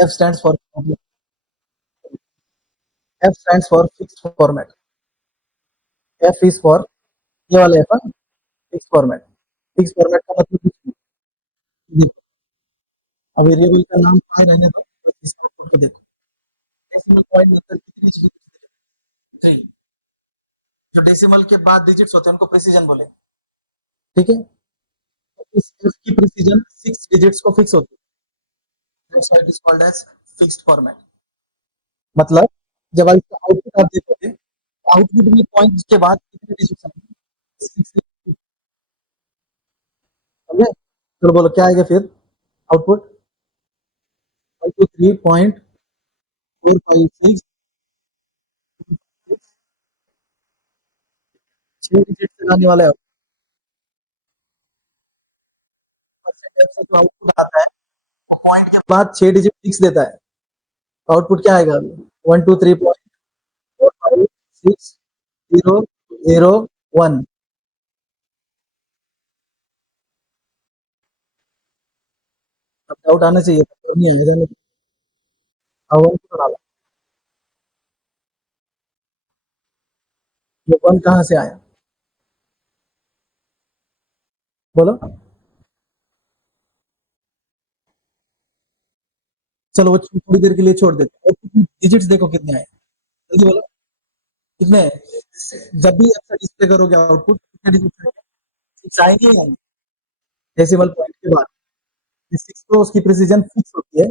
F stands for F stands for fixed format F is for ये वाला F fixed format का मतलब कुछ नहीं अब वेरिएबल का नाम फाइ रहने दो तो इस आउटपुट को देखो डेसिमल पॉइंट मतलब कितनी चीजें 3 जो डेसिमल के बाद डिजिट्स होते हैं उनको प्रिसीजन बोले ठीक है इस F की प्रिसीजन 6 डिजिट्स को फिक्स होती है that's why it is called as fixed format मतलब जब इसका आउटपुट आप देखोगे आउटपुट में पॉइंट्स के बाद कितने डिजिट्स आएंगे समझे चलो बोलो क्या आएगा फिर आउटपुट 3.456 6 डिजिट से आने वाला है परसेंटेज से जो आउटपुट आता है वो पॉइंट के बाद 6 डिजिट फिक्स देता है आउटपुट क्या आएगा 123.456 001 अब डाउट आना चाहिए था नहीं आएगा नहीं अब वन क्यों डाला ये वन कहाँ से आया बोलो चलो वो थोड़ी देर के लिए छोड़ देते हैं डिजिट्स देखो कितने आए जल्दी बोलो कितने हैं जब भी ऐसा डिस्प्ले करोगे आउटपुट कितने डिजिट आएंगे या नहीं डेसिमल पॉइंट के बाद सिक्स को उसकी प्रिसीजन फिक्स होती है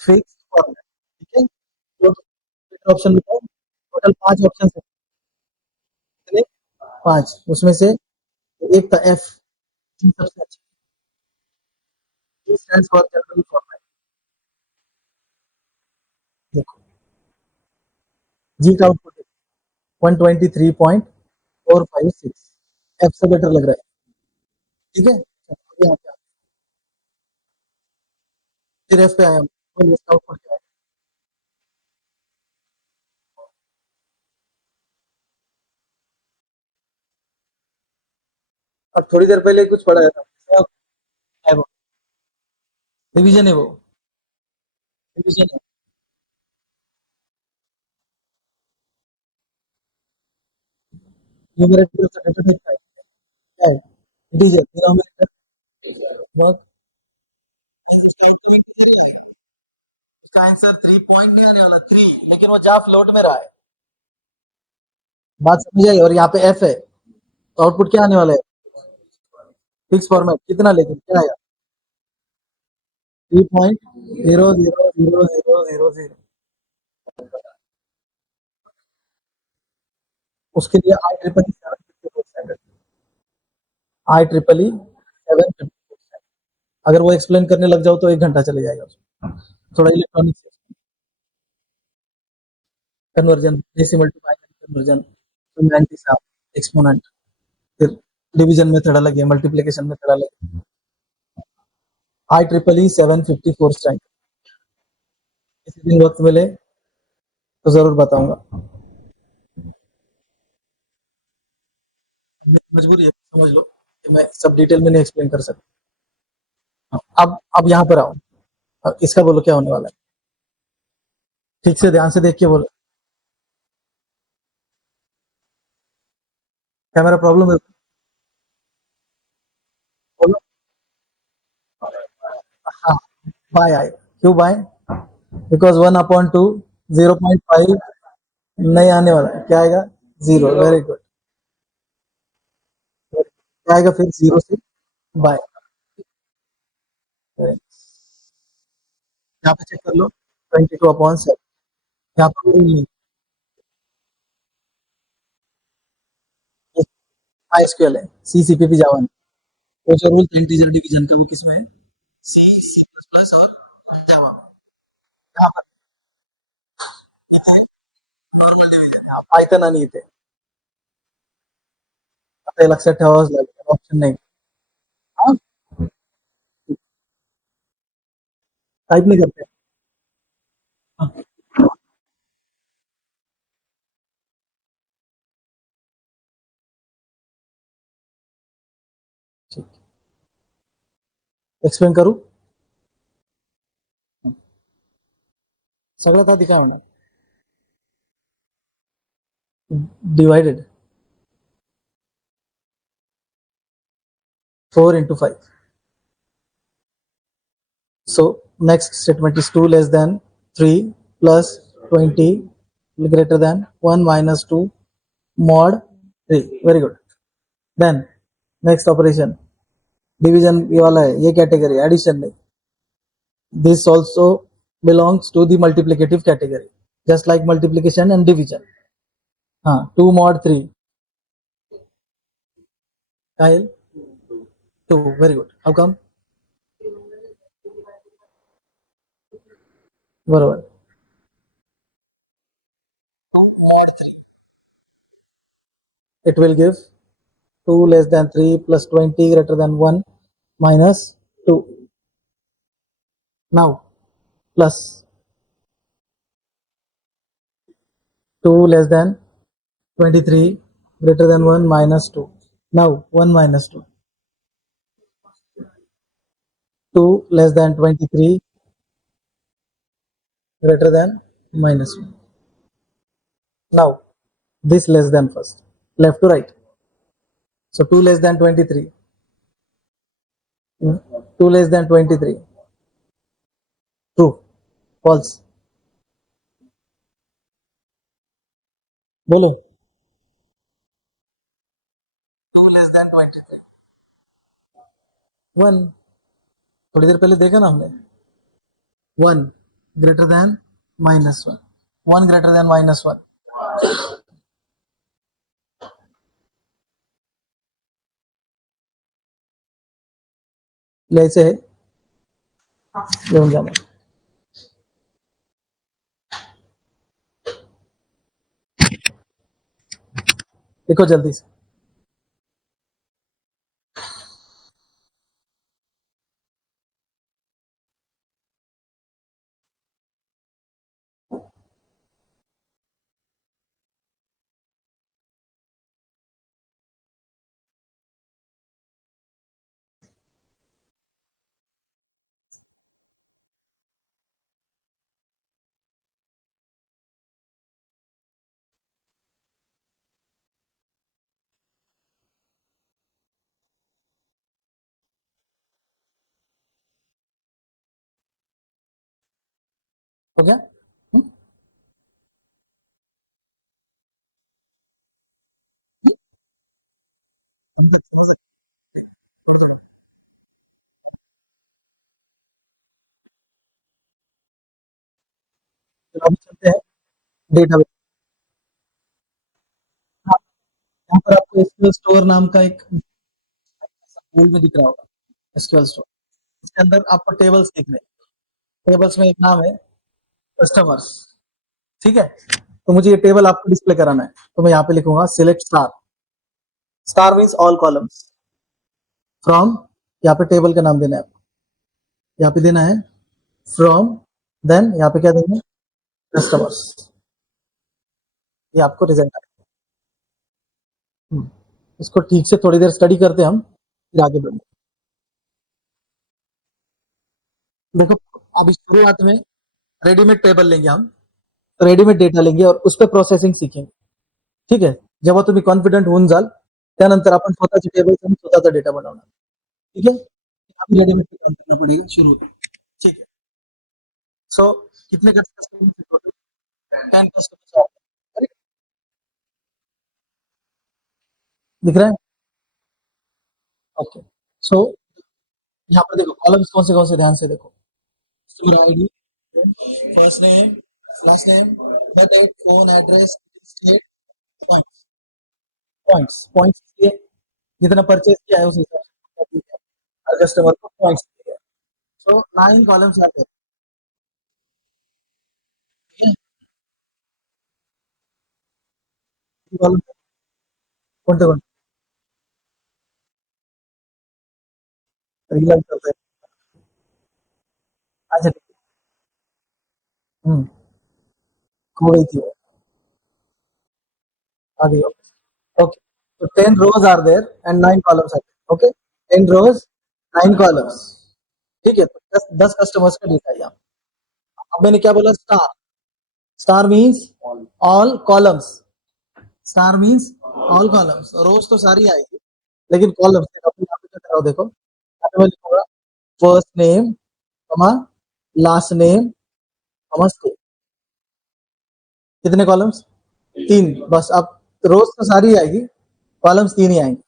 फिक्स फॉर्मेट ठीक है तो ऑप्शन बताओ टोटल 5 ऑप्शन है कितने 5 उसमें से एक था एफ सबसे अच्छा स्टैंड्स फॉर जनरल फॉर्मेट जी का आउटपुट 123.456, एफ से बेटर लग रहा है, ठीक है। यहाँ पे फिर एफ पे आया, और इसका आउटपुट क्या है? अब थोड़ी देर पहले कुछ पढ़ाया था, क्या है वो? डिवीजन है वो, डिवीजन है। न्यूमरेटर से डेटा टाइप क्या है? इंटीजर, डिनोमिनेटर वर्क, इसका आउटपुट इंटीजर ही आएगा। इसका आंसर 3 पॉइंट नहीं आने वाला, 3, लेकिन वो जहाँ फ्लोट में रहा है। बात समझ आई? और यहाँ पे एफ है, तो आउटपुट क्या आने वाला है? फिक्स फॉर्मेट, कितना लेकिन क्या आया? 3.0000000। उसके लिए I triple standard, I triple E 754। अगर वो एक्सप्लेन करने लग जाओ तो 1 घंटा चले जाएगा उसमें। थोड़ा electronics conversion, decimal to binary conversion, exponent, फिर डिवीजन मेथड अलग है, मल्टीप्लिकेशन मेथड अलग है। आई ट्रिपल ई 754 स्ट्राइक, किसी दिन वक्त मिले तो जरूर बताऊंगा। मजबूरी है, समझ लो कि मैं सब डिटेल में नहीं एक्सप्लेन कर सकता। अब यहाँ पर आओ, इसका बोलो क्या होने वाला है, ठीक से ध्यान से देख के बोलो, क्या मेरा प्रॉब्लम है? बोलो। हाँ, बाय आए, क्यों बाय? बिकॉज 1/2 0.5 नहीं आने वाला है, क्या आएगा? Zero, very good. क्या आएगा फिर जीरो से? बाय। यहाँ पे चेक कर लो, 22/7, यहाँ पर रूल नहीं, आई स्क्वेयर है, सी सी पी पी जावा में। वो जो रूल इंटीजर डिवीजन का वो किसमें है? सी सी प्लस प्लस और जावा में। यहाँ पर इथे नॉर्मल डिवीजन आहे, पायथन आणि इथे आता हे लक्षात ठेवावंच लागेल, ऑप्शन नाही। हाँ, टाइप नहीं करते। हाँ, ठीक, एक्सप्लेन करू? सगळ्यात आधी काय होणार? Divided 4 into 5. So next statement is 2 less than 3 plus 20 greater than 1 minus 2 mod 3. Very good. Then next operation, division ये वाला है, ये category, addition नहीं. This also belongs to the multiplicative category, just like multiplication and division. हाँ, 2 mod 3. Kyle, 2. Very good. How come? बरोबर. It will give 2 less than 3 plus 20 greater than 1 minus 2. Now plus 2 less than 23 greater than 1 minus 2. Now 1 minus 2. 2 less than 23 greater than minus 1. Now this less than first, left to right. So 2 less than 23. 2 less than 23. True. False. बोलो. 2 less than 23. 1. थोड़ी देर पहले देखा ना हमने. 1 greater than minus 1. 1 greater than minus 1. लिहायचं आहे, घेऊन जाणार. लिखो जल्दी से। हो गया? चलो अभी चलते हैं डेटाबेस। हाँ, यहाँ पर आपको एसक्यूएल स्टोर नाम का एक बोल्ड में दिख रहा होगा, एसक्यूएल स्टोर। इसके अंदर आपको टेबल्स दिख रहे हैं। टेबल्स में एक नाम है कस्टमर्स, ठीक है? तो मुझे ये टेबल आपको डिस्प्ले कराना है, तो मैं यहाँ पे लिखूंगा select star. Star means all columns from, यहाँ पे टेबल का नाम देना है आपको, यहाँ पे देना है फ्रॉम, देन यहाँ पे क्या देना है कस्टमर्स। ये आपको रिजल्ट आएगा। इसको ठीक से थोड़ी देर स्टडी करते हैं हम, फिर आगे बढ़ेंगे। देखो अभी शुरुआत में रेडीमेड टेबल लेंगे हम, रेडीमेड डेटा लेंगे और उस पर प्रोसेसिंग सीखेंगे, ठीक आहे? जेव्हा तुम्ही कॉन्फिडंट होऊन जाल, त्यानंतर आपण स्वतःची टेबल आणि स्वतःचा डेटा बनवणार, ठीक है? अभी रेडीमेड पे काम करना पड़ेगा, शुरू होता है, ठीक है? सो कितने कस्टमर टोटल? 10 customers, correct? दिख रहा है? ओके। सो यहाँ पर देखो कॉलम्स कौन से ध्यान से देखो। Customer ID, first name, last name, birth date, phone address, state, points. Points ये जितना परचेज किया है उस हिसाब से, ठीक है? हर कस्टमर को पॉइंट्स दिए गए। सो 9 कॉलम्स आते हैं। कॉलम कोणते कोणते? रिलॅक्स करता है। अच्छा ठीक है। कोई थी आगे। Okay, so 10 rows are there and 9 columns are there, okay? 10 rows, 9 columns, ठीक है? तो 10 कस्टमर्स का डेटा है यहाँ। अब मैंने क्या बोला? Star. Star means all columns. Star means all columns. Rows तो सारी आएगी, लेकिन कॉलम्स यहाँ पे क्या कर रहा हूँ देखो, यहाँ पे मैं लिखूंगा फर्स्ट नेम कमा लास्ट नेम कमा स्टेट। कितने कॉलम्स? 3 बस। अब रोज तो सारी आएगी, कॉलम्स 3 ही आएंगे,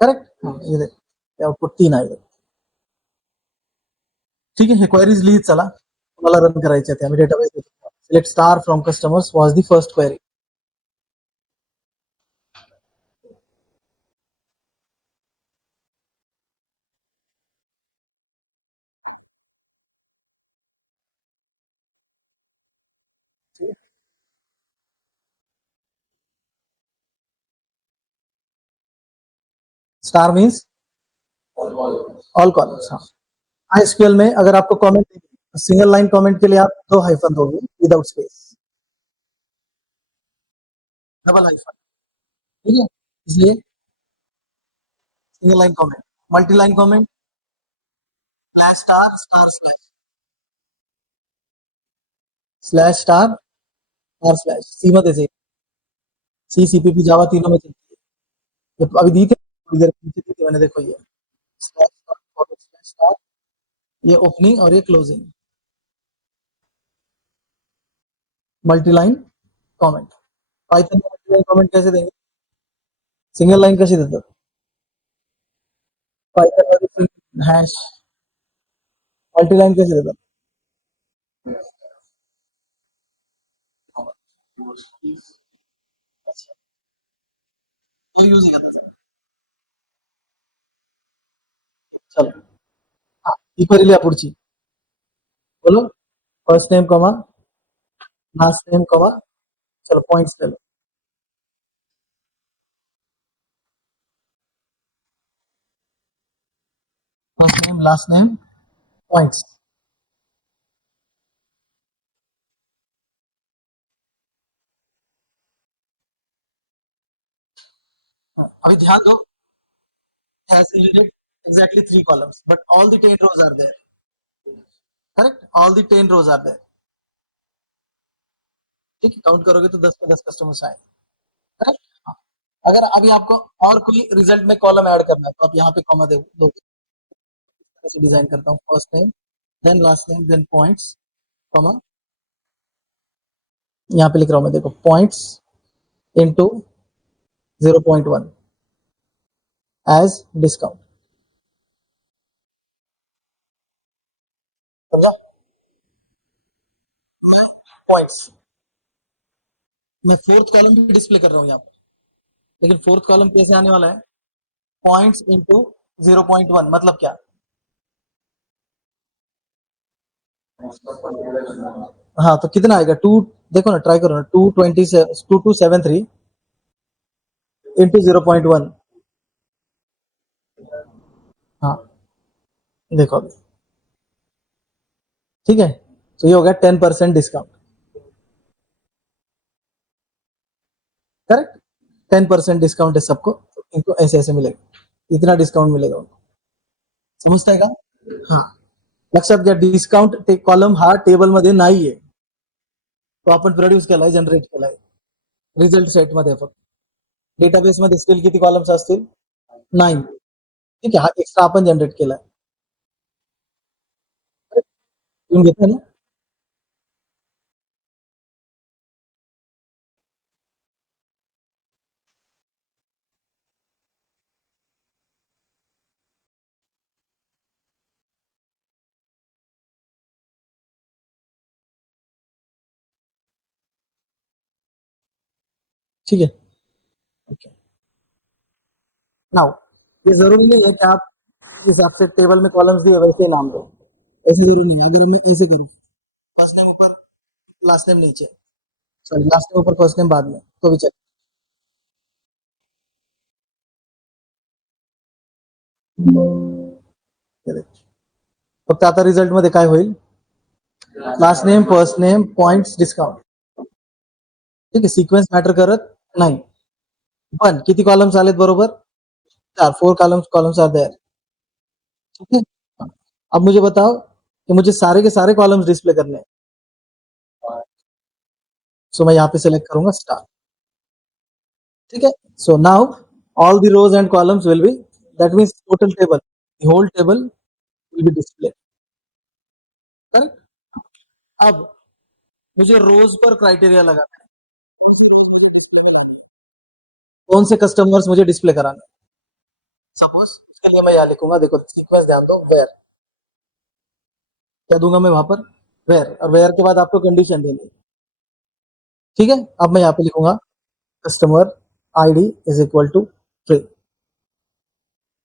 करेक्ट? हाँ, ये देखो आउटपुट 3 आएगा, ठीक है? हे क्वेरीज लिहित चला, तुम्हाला रन करायचे आहेत। आम्ही database select star from customers was the first query. Star means all columns. हाँ, एसक्यूएल में अगर आपको कमेंट सिंगल लाइन कमेंट के लिए आप 2 हाइफन दोगे विदाउट स्पेस, डबल हाइफन, ठीक है? इसलिए single line comment, multi line comment, slash star star slash star star slash. C मत ऐसे, सी सीपीपी जावा तीनों में चलती है। ये अभी दी थी थोड़ी देर पीछे दी थी मैंने, देखो ये स्लैश स्टार स्टार, ये ओपनिंग और ये closing. Multi line comment, Python में मल्टी लाइन कमेंट कैसे देंगे? सिंगल लाइन कशी देतात? पाइथन मध्ये हॅश मल्टी लाइन कैसे देतात? अच्छा, तो यूज आहे का त्याचा? चलो, हाँ, ही क्वेरी लिहा पुढची, बोलो first name comma last name comma, चलो पॉइंट्स ले लो। last name, points. अभी ध्यान दो, has yielded exactly 3 columns, but all the 10 rows are there. Correct? All the 10 rows are there. ठीक है, काउंट करोगे तो 10 पे 10 कस्टमर्स आए. करेक्ट. अगर अभी आपको और कोई रिजल्ट में कॉलम ऐड करना है तो आप यहाँ पे कॉमा दो. ऐसे डिजाइन करता हूँ, first name then last name then points comma, यहाँ पे लिख रहा हूँ मैं, देखो points into 0.1 as discount. Points मैं फोर्थ कॉलम भी डिस्प्ले कर रहा हूँ यहाँ पर, लेकिन फोर्थ कॉलम कैसे आने वाला है? पॉइंट्स इनटू 0.1 मतलब क्या? हाँ तो कितना आएगा? टू, देखो ना, ट्राई करो ना, 2273 इंटू 0.1. हाँ देखो अभी, ठीक है, तो ये हो गया 10% डिस्काउंट. करेक्ट. 10% डिस्काउंट है सबको, तो इनको ऐसे ऐसे मिलेगा, इतना डिस्काउंट मिलेगा उनको. समझता है का? हाँ. लक्षात घ्या, डिस्काउंट कॉलम हा टेबल मध्ये नाहीये, तो आपण प्रोड्यूस केलाय, जनरेट केलाय रिझल्ट सेट मध्ये. फक्त डेटाबेस मध्ये स्टील किती कॉलम्स असतील? 9. ठीक आहे, हा एक्स्ट्रा आपण जनरेट केलाय. तुम्ही घेतलं ना? ठीक है. ओके. नाउ ये जरूरी नहीं है कि आप इस हिसाब से टेबल में कॉलम्स दिए वैसे नाम दो, ऐसे जरूरी नहीं है. अगर मैं ऐसे करूँ, फर्स्ट नेम ऊपर लास्ट नेम नीचे, सॉरी लास्ट नेम ऊपर फर्स्ट नेम बाद में, तो भी चले. फक्त आता रिझल्ट मध्ये काय होईल? Last name, first name, points, discount. ठीक आहे, सिक्वेन्स मॅटर करत नाही. पण किती कॉलम्स आलेत? बरोबर 4, 4 कॉलम्स आर देयर. ठीक है. अब मुझे बताओ कि मुझे सारे के सारे कॉलम्स डिस्प्ले करने हैं. सो मैं यहाँ पे सिलेक्ट करूंगा स्टार. ठीक है. So now all the rows and columns will be, that means total table, the whole table will be displayed. Correct. अब मुझे रोज पर क्राइटेरिया लगाना है, कौन से कस्टमर्स मुझे डिस्प्ले कराना है. सपोज उसके लिए मैं यहाँ लिखूंगा, देखो सीक्वेंस ध्यान दो, वेयर. क्या दूंगा मैं वहां पर? वेयर. और वेयर के बाद आपको कंडीशन देनी है. ठीक है. अब मैं यहाँ पे लिखूंगा customer ID is equal to three.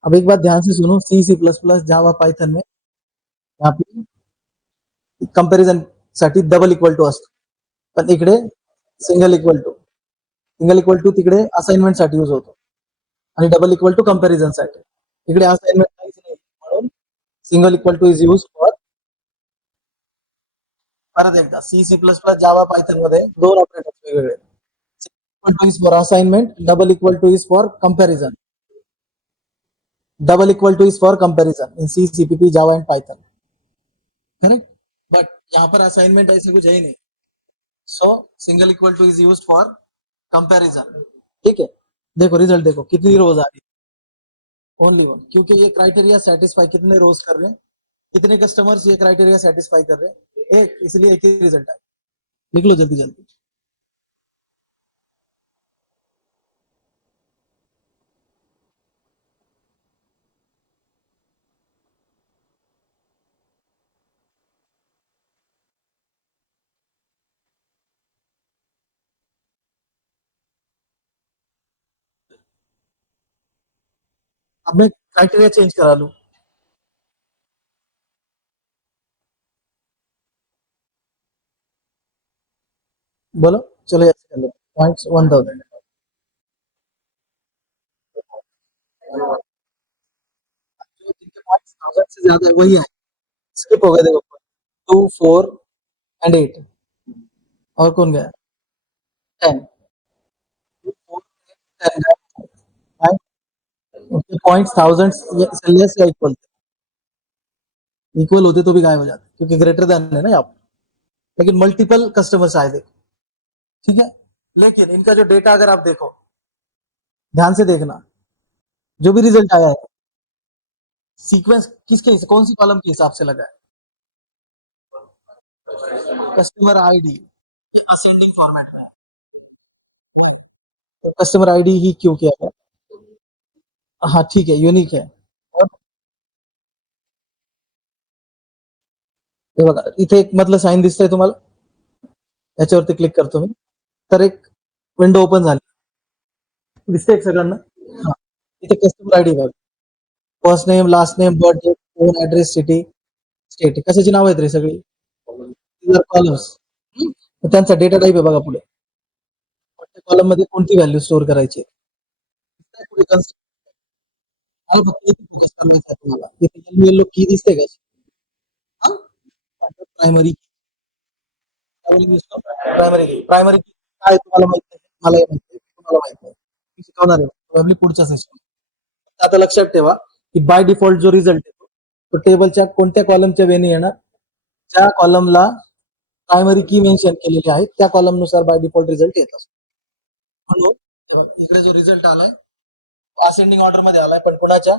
अब एक बात ध्यान से सुनो, C C plus plus Java Python में यहाँ पे कंपॅरिझन साठी डबल इक्वल टू असतो, पण इकडे single equal to. Single equal to तिकडे असाइनमेंट साठी यूज होतो, आणि डबल इक्वल टू कंपॅरिझन साठी. इकडे असाइनमेंट काहीच नाही, म्हणून single equal to is use for. परत एकदा, C C plus plus Java Python मध्ये दोन ऑपरेटर्स वेगवेगळे. Equal to is for assignment, double equal to is for comparison. Double equal to is for comparison in C CPP Java and Python. Correct. But यहाँ पर असाइनमेंट ऐसे कुछ है ही नहीं, so single equal to is used for comparison. ठीक है. देखो रिजल्ट देखो, कितनी रोज आ रही है? Only one. क्योंकि ये क्राइटेरिया सेटिस्फाई कितने रोज कर रहे हैं, कितने कस्टमर्स ये क्राइटेरिया सेटिस्फाई कर रहे हैं? एक, इसलिए एक ही रिजल्ट आए. लिख लो जल्दी जल्दी. अब मैं क्राइटेरिया चेंज करा लू. बोलो. चलो ऐसे कर लो, पॉइंट्स 1000. जिनके पॉइंट्स 1000 से ज्यादा है, वही है, स्किप हो गया, देखो 2 4 एंड 8, और कौन गया? 10, 2 4 10 गया, उनके पॉइंट्स थाउजेंड से लेस या इक्वल थे, इक्वल होते तो भी गायब हो जाते क्योंकि ग्रेटर देन है ना यहाँ पर, लेकिन मल्टीपल कस्टमर्स आए थे, ठीक है। लेकिन इनका जो डेटा अगर आप देखो, ध्यान से देखना, जो भी रिजल्ट आया है, सीक्वेंस किसके, कौन सी कॉलम के हिसाब से लगा है? कस्टमर आईडी, असेंडिंग फॉर्मेट में, तो कस्टमर आईडी ही क्यों किया है? हाँ ठीक है, यूनिक है। और हे बघा, इथे एक मधलं साइन दिसतंय तुम्हाला, याच्यावरती क्लिक करतो मी, तर एक विंडो ओपन झाली, दिसते एक सगळ्यांना? हा, इथे कस्टमर आयडी बघा, first name, last name, birth date, phone address, city, state, कशाची नाव आहेत रे सगळी? कॉलम्स, त्यांचा डेटा टाईप आहे बघा पुढे, कोणत्या कॉलम मध्ये कोणती व्हॅल्यू स्टोअर करायची आहे. पुढे मला फक्त इथे फोकस करायचा आहे तुम्हाला, इथे येलो की दिसते का? प्रायमरी, प्रायमरी की काय तुम्हाला माहित नाही, मला माहित नाही, तुम्हाला माहित नाही, मी शिकवणार आहे प्रॉब्ली पुढच्या सेशन. आता लक्षात ठेवा की बाय डिफॉल्ट जो रिझल्ट येतो तो टेबलच्या कोणत्या कॉलमच्या वेने येणार? ज्या कॉलमला प्रायमरी की मेन्शन केलेली आहे त्या कॉलम नुसार बाय डिफॉल्ट रिझल्ट येत असतो. म्हणून इकडे जो रिझल्ट आलाय असेंडिंग ऑर्डर मध्ये आलाय, पण कोणाच्या?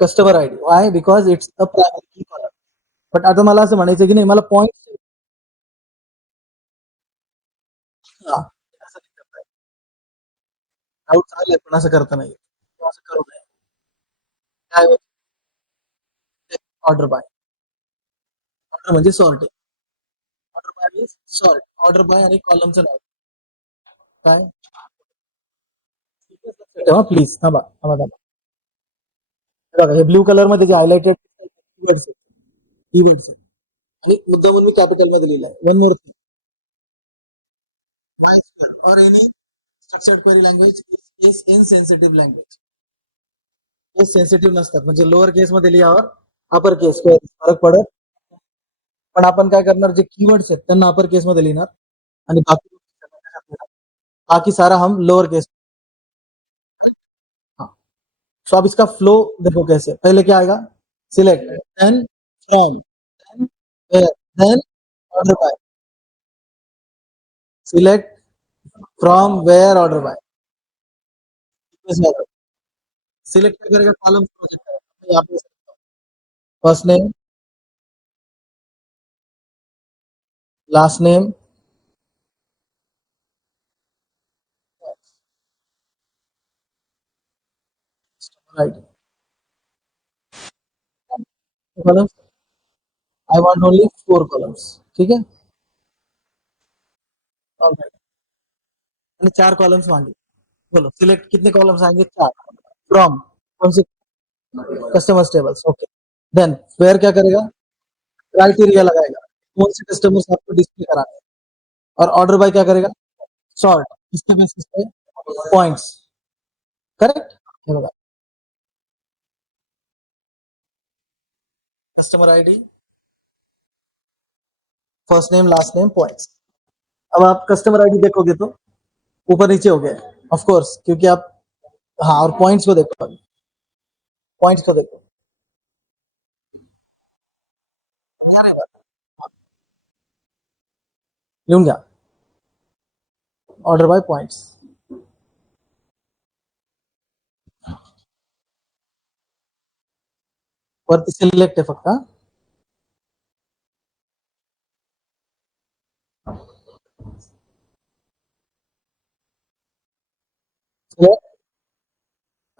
Customer ID. Y? Because it's a primary की कॉलम. बट आता मला असं म्हणायचं की नाही, मला पॉईंट डाऊट आलाय, पण असं करता नाही, असं करू नये. काय ऑर्डर बाय, ऑर्डर म्हणजे sorting, order by means sort, order by आणि कॉलमचं नाव काय? तेव्हा प्लीज थांबा थांबा थांबा, बघा हे ब्लू कलर मध्ये जे हायलाइटेड कीवर्ड्स आहेत, कीवर्ड्स आहेत, आणि मुद्दामून मी कॅपिटल मध्ये लिहिलाय. One more thing, MySQL or any structured query language is insensitive language. हे सेन्सिटिव्ह नसतात, म्हणजे लोअर केस मध्ये लिहावर अपर केस फरक पडत, पण आपण काय करणार, जे कीवर्ड्स आहेत त्यांना अपर केस मध्ये लिहिणार आणि बाकी सारा हम लोअर केस. हाँ, तो अब इसका फ्लो देखो कैसे, पहले क्या आएगा? Select, then from, then where, then order by, select from where order by, select करेगा कॉलम प्रोजेक्ट, यहाँ पे first name, last name, right, columns, I want only 4 columns, ठीक है, ऑलराइट, मैंने 4 कॉलम्स मांगे, बोलो सिलेक्ट कितने कॉलम्स आएंगे? 4, फ्रॉम कौन से? Customers tables, okay, then where क्या करेगा? क्राइटेरिया लगाएगा, कौन से कस्टमर्स आपको डिस्प्ले कराने हैं, और ऑर्डर बाय क्या करेगा? सॉर्ट, किसके बेसिस पे? Points, correct, customer ID, first name, last name, points. अब आप कस्टमर आईडी देखोगे तो ऊपर नीचे हो गया, ऑफ कोर्स, क्योंकि आप, हाँ, और पॉइंट्स को देखो, पॉइंट्स को देखो, लिहून घ्या, ऑर्डर बाय पॉइंट्स, वरती सिलेक्ट आहे फक्त,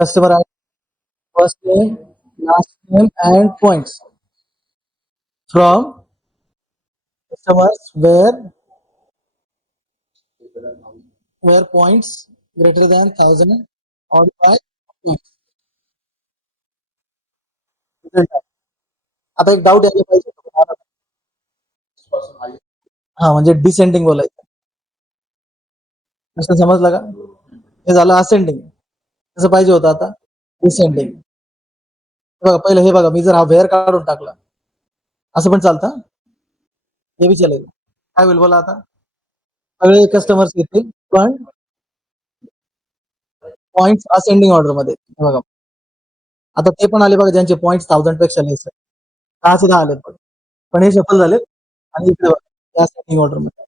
customer ID, first name, last name and points from customers where points greater than 1000 order by points. आता एक डाऊट यायला पाहिजे, हा म्हणजे डिसेंडिंग बोलायचं, असं समजलं का? हे झालं असेंडिंग, कसं पाहिजे होतं आता? डिसेंडिंग. बघा पहिलं हे बघा, मी जर हा व्हेअर काढून टाकला असं पण चालतं, हे बी चालेल. काय होईल बोला आता? सगळे कस्टमर्स येतील पण पॉइंट असेंडिंग ऑर्डर मध्ये. बघा आता ते पण आले बघा ज्यांचे पॉईंट 1000 पेक्षा लेस आहे, 10 आले बघा. पण हे सफल झाले आणि इकडे असेंडिंग ऑर्डर मध्ये.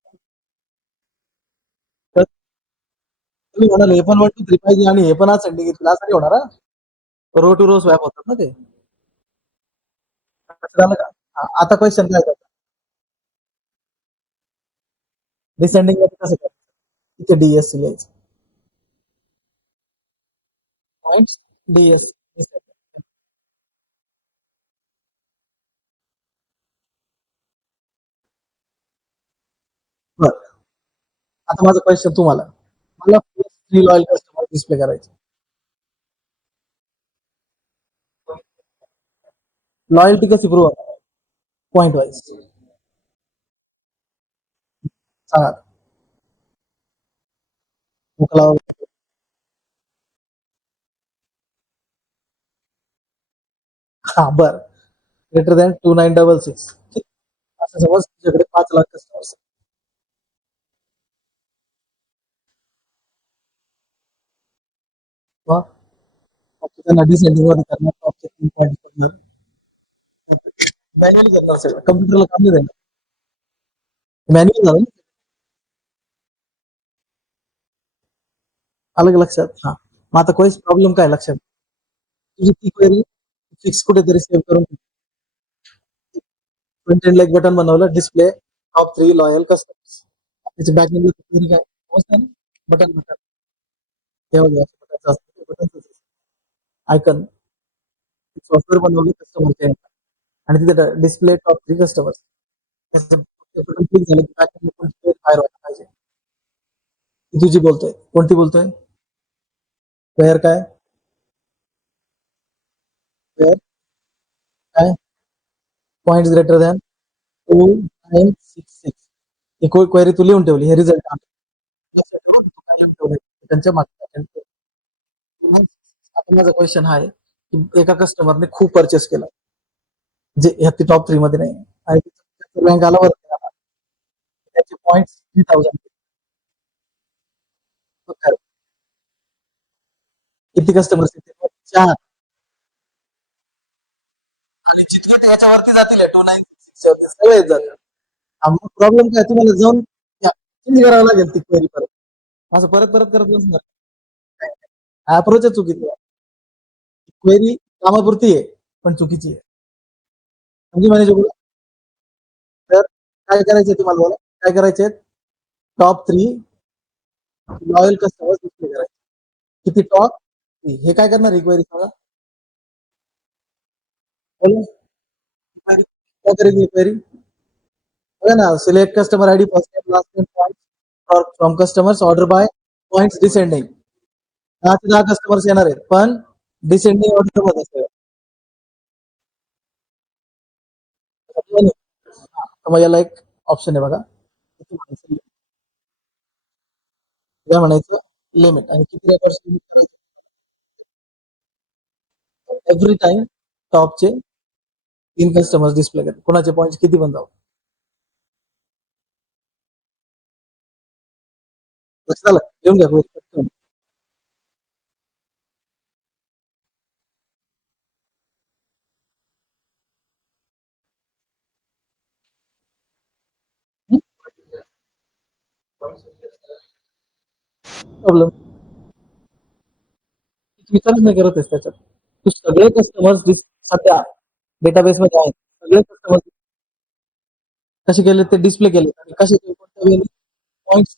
तर तुम्ही म्हणाल हे पण 1 2 3 पाहिजे आणि हे पण असेंडिंग घेतलं असं नाही होणार हा. रो टू रो स्वॅप होतात ना ते. झालं का? आता क्वेश्चन काय करतात? डिसेंडिंग मध्ये कसं करायचं? इथे डीएससी लिहायचं. Point DS. बरं. आता माझा क्वेश्चन तुम्हाला, मला थ्री लॉयल कस्टमर डिस्प्ले करायचे. लॉयल्टी कशी प्रूव्ह होणार? पॉइंट वाईज सांगा. मोकळा. हा बर. Greater than 2966. असं समज तुझ्याकडे 5 लाख कस्टमर्स. त्यांना डिसेंडिंग मध्ये करणार, टॉपचे 3 पॉईंट करणार, मॅन्युअली करणार सगळं, कम्प्युटरला काम नाही देणार. मॅन्युअल झालं ना. अलग लक्षात. हा मग आता कोणीच प्रॉब्लेम काय लक्षात, तुझी ती क्वेरी फिक्स कुठेतरी सेव्ह करून कंटेंटला एक बटन बनवलं, डिस्प्ले टॉप 3 लॉयल कस्टमर्स. त्याची बॅकएंडला क्वेरी काय समजतं ना, बटन बटन तेव्हा घ्या बटन आयकन सॉफ्टवेअर बनवलं कस्टमरचे आणि तिथे डिस्प्ले टॉप 3 कस्टमर्स. क्लिक झालं की बॅकएंड कोणती फायर व्हायला पाहिजे. ती तुझी बोलतोय, कोणती बोलतोय? वेअर काय? वेअर काय? Point greater than 2966. ही क्वेरी तू लिहून ठेवली, हे रिझल्ट लक्षात ठेवून तू काय लिहून ठेवलंय त्यांच्या मागच्या. आता माझा क्वेश्चन हा आहे की एका कस्टमरने खूप परचेस केला, जे ह्या टॉप 3 मध्ये नाही आणि रँक आला वरती आला, त्याचे पॉइंट 3000. किती कस्टमर्स येतील? 4. आणि जितके त्याच्यावरती जातील 2966 वरती सगळे जातील. मग प्रॉब्लेम काय, तुम्हाला जाऊन चेंज करावं लागेल ती क्वेरी परत. असं परत परत करत बसणार. अप्रोच चुकीचा. क्वेरी कामापुरती आहे पण चुकीची आहे. म्हणजे मॅनेजेबल. तर काय करायचंय तुम्हाला बोला, काय करायचे? टॉप 3 लॉयल कस्टमर डिस्प्ले करायचे. किती टॉप? हे काय करणार रिक्वायरी सांगा. काय करेल रिक्वायरी? बघा ना, select customer ID first name last name point from customers order by point descending. 10 customers येणार आहेत पण डिसेंडिंग ऑर्डर मध्ये असेल. मग याला एक ऑप्शन आहे बघा, काय म्हणायचं? लिमिट. आणि किती रेकॉर्ड? एव्हरी टाइम टॉपचे 3 कस्टमर्स डिस्प्ले करते, कोणाचे पॉईंट किती पण जाऊ. लक्षात आलं? घेऊन घ्या. प्रॉब्लेम विचारच नाही करत आहेस त्याच्यात. तू सगळे कस्टमर्स सध्या डेटाबेस मध्ये आहेत, सगळे कस्टमर्स कसे केले ते डिस्प्ले केले आणि कसे कोणत्या वेळी पॉईंट्स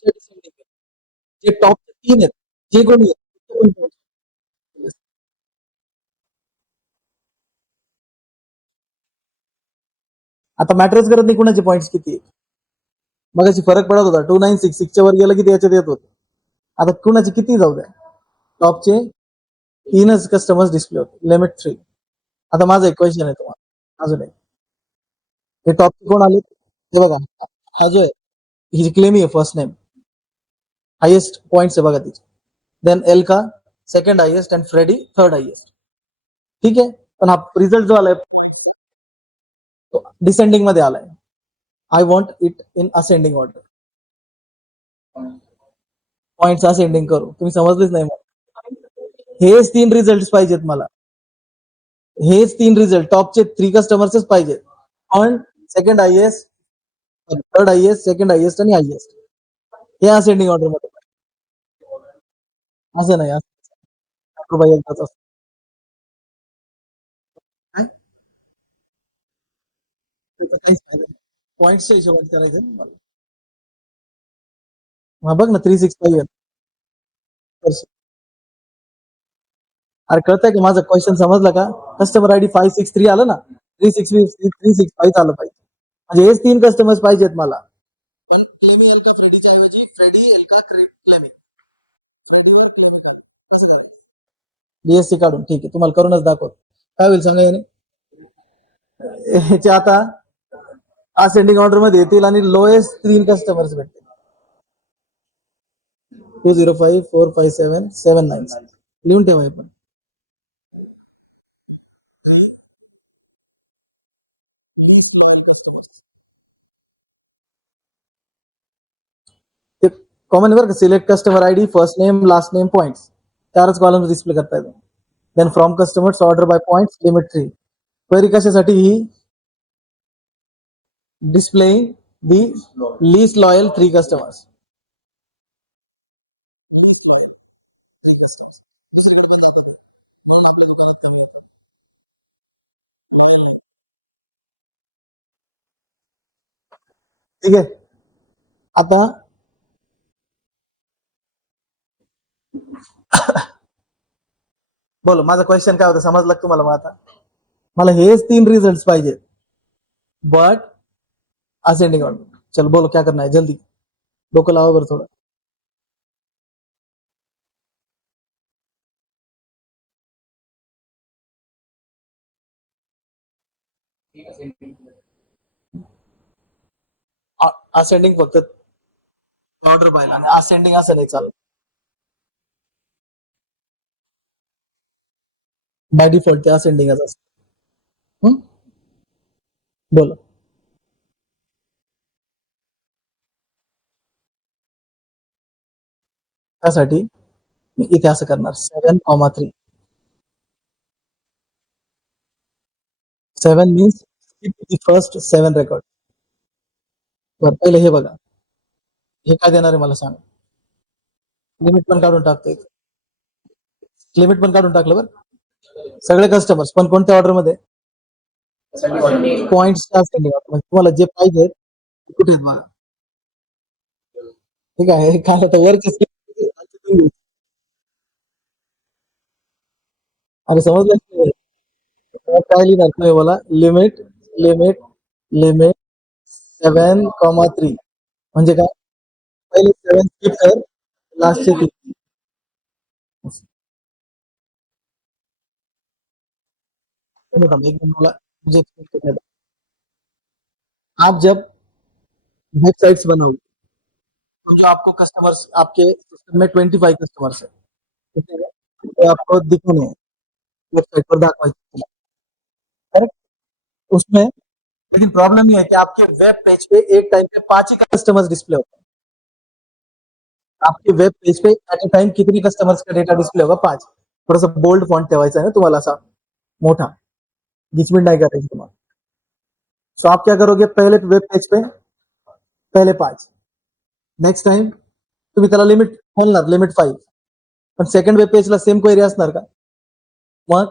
जे टॉपचे 3 आहेत, जे कोणी आहेत. आता मॅटरच करत नाही कुणाचे पॉईंट्स किती आहेत. मग फरक पडत होता 2966 वर गेलं की त्याच्यात येत होते. आता कुणाचे किती जाऊ द्या, टॉपचे 3च कस्टमर्स डिस्प्ले होते, लिमिट 3. आता माझा एक क्वेश्चन आहे तुम्हाला अजून एक. हे टॉप कोण आले हे बघा, हा जो आहे ही क्लेम आहे फर्स्ट नेम, हायेस्ट पॉइंट्स आहे बघा तिचे. देन एल का second highest and Freddie third highest. ठीक आहे, पण हा रिझल्ट जो आलाय तो डिसेंडिंग मध्ये आलाय. I want it in ascending order. Points ascending करू. तुम्ही समजलेच नाही मला. हेच 3 रिझल्ट पाहिजेत मला. हेच 3 रिझल्ट टॉपचे 3 कस्टमर्सच पाहिजेत. पण second highest, third highest, second highest आणि हायएस्ट हे असेंडिंग ऑर्डर मध्ये. असं नाही रुपये एकदाच असतं. पॉइंटच्या हिशोबाने करायचं ना मला. हा बघ ना 365 अरे कळतंय का माझं क्वेश्चन समजलं का? कस्टमर आयडी 563 आलं ना, 365 आलं पाहिजे. म्हणजे हेच 3 कस्टमर्स पाहिजेत मला. पण क्लेमी एल्का फ्रेडीच्या ऐवजी फ्रेडी एल्का क्लेमी. बीएससी काढून ठीक आहे, तुम्हाला करूनच दाखवतो. काय होईल सांगा याने? ह्याचे आता असेंडिंग ऑर्डर मध्ये येतील आणि लोएस्ट 3 कस्टमर्स भेटतील. 20545779 लिहून ठेवा हे पण. ते कॉमन बरं का, select customer ID, first name, last name, points 4च कॉलम्स डिस्प्ले करता येतो. Then from customers order by points limit 3. Query कशासाठी ही? Displaying the least loyal 3 customers. ठीक आहे. आता बोलो माझा क्वेश्चन काय होता समजलं तुम्हाला? मग आता मला हेच 3 रिझल्ट पाहिजे बट असेंडिंग ऑर्डर. चलो बोलो क्या करना है जल्दी, डोकं लावा बरं थोडं. असेंडिंग फक्त ऑर्डर पाहिला आणि असेंडिंग असं नाही चालत. बाय डिफॉल्ट ते असेंडिंगच असतं. बोलो. त्यासाठी मी इथे असं करणार 7,3. 7 मीन्स फर्स्ट 7 रेकॉर्ड. बरं पहिले हे बघा, हे काय देणार आहे मला सांगा. लिमिट पण काढून टाकतो, लिमिट पण काढून टाकलं बरं. सगळे कस्टमर्स पण कोणत्या ऑर्डर मध्ये? पॉइंट्स तुम्हाला जे पाहिजे कुठे आहेत बघा. ठीक आहे, काय आता वरचे अरे समजलं काय लिहिणार तुम्ही मला? लिमिट लिमिट लिमिट 7,3 म्हणजे काय? पहिले 7 स्किप कर, लास्टचे 3. मला आप जब वेबसाइट्स बनाओ तो जो आपको कस्टमर्स आपके सिस्टम में 25 कस्टमर्स है, ठीक है, तो आपको दिखने वेबसाइट पर दाखवायचे. करेक्ट. उसमें लेकिन प्रॉब्लम ये है कि आपके वेब पेज पे एक टाइम पे 5 ही कस्टमर्स डिस्प्ले होते हैं. आपके वेब पेज पे एट ए टाइम कितनी कस्टमर्स का डेटा डिस्प्ले होगा? 5. थोड़ा सा बोल्ड फॉन्ट ठेवायचा आहे ना तुम्हाला, असा मोठा गिचमिट नाही करायची तुम्हाला. सो आप क्या करोगे? पहले वेब पेज पे पहले 5, नेक्स्ट टाइम तुम्ही त्याला लिमिट खोलणार, लिमिट 5. पण सेकंड वेब पेजला सेम क्वेरी असणार का? मग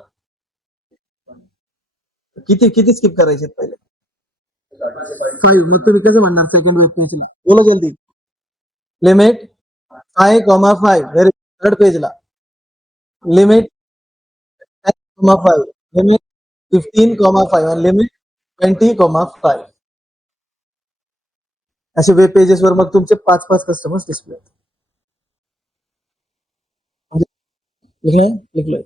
किती किती स्किप करायचे पहिले? 5. मग तुम्ही कसं म्हणणार सेकंड वेब पेजला? बोलो जल्दी. लिमिट 5,5 व्हेरी थर्ड पेजला लिमिट 10,5 लिमिट 15,5 आणि लिमिट 20,5. असे वेब पेजेस वर मग तुमचे 5-5 कस्टमर्स डिस्प्ले होतात. लिखलंय? लिखलंय.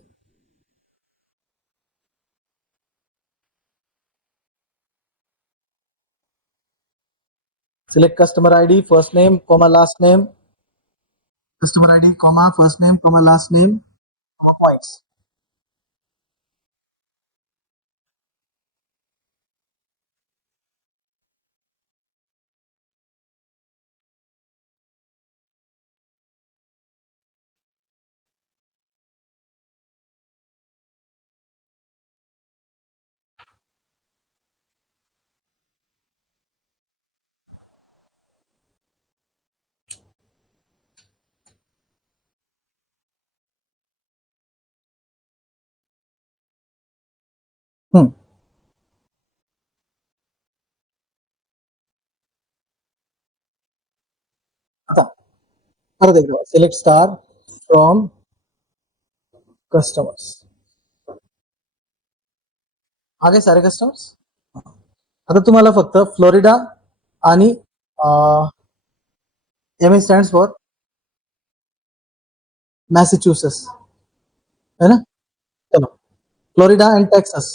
Select customer ID, first name, comma last name, customer ID, comma, first name, comma, last name, points. परत एकदा सिलेक्ट स्टार फ्रॉम कस्टमर्स. आगे सारे कस्टमर्स. आता तुम्हाला फक्त फ्लोरिडा आणि M A stands for Massachusetts है ना. चलो फ्लोरिडा एंड टेक्सास.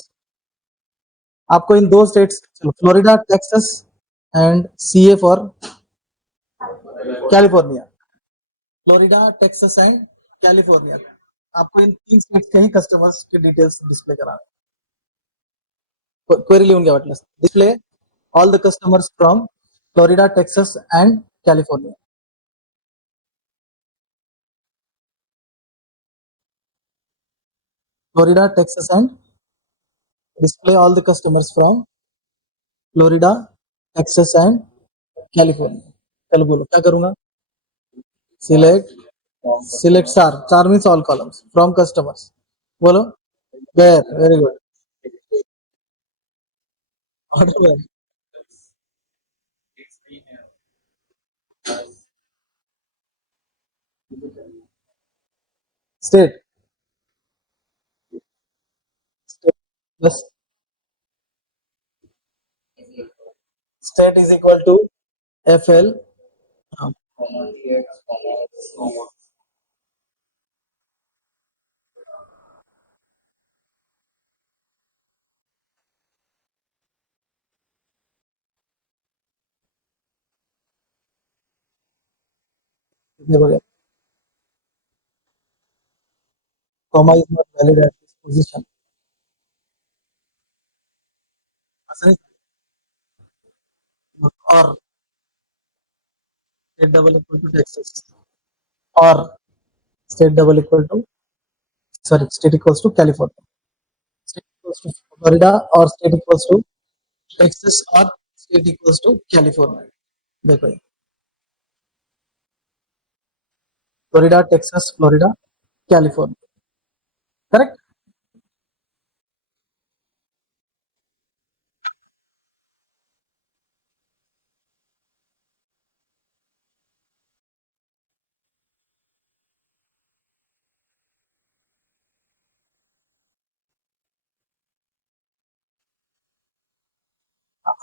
आपको इन दो स्टेट्स, चलो Florida Texas and CA for California. Florida Texas and California. आपको इन तीन स्टेट्स के ही कस्टमर्स के डिटेल्स डिस्प्ले कराना. क्वेरी लिहून घ्या वाटल्यास. Display all the customers from Florida Texas and California. Florida Texas and display all the customers from Florida Texas and California. चलो बोलो क्या करूंगा. Select star means all columns from customers. बोलो where. Very good. Where state. बस state is equal to F L. Comma is not valid at this position. असं or state double equal to Texas or state double equal to sorry state equals to California. State equals to Florida or state equals to Texas or state equals to California. देखो ये Florida Texas Florida California. Correct.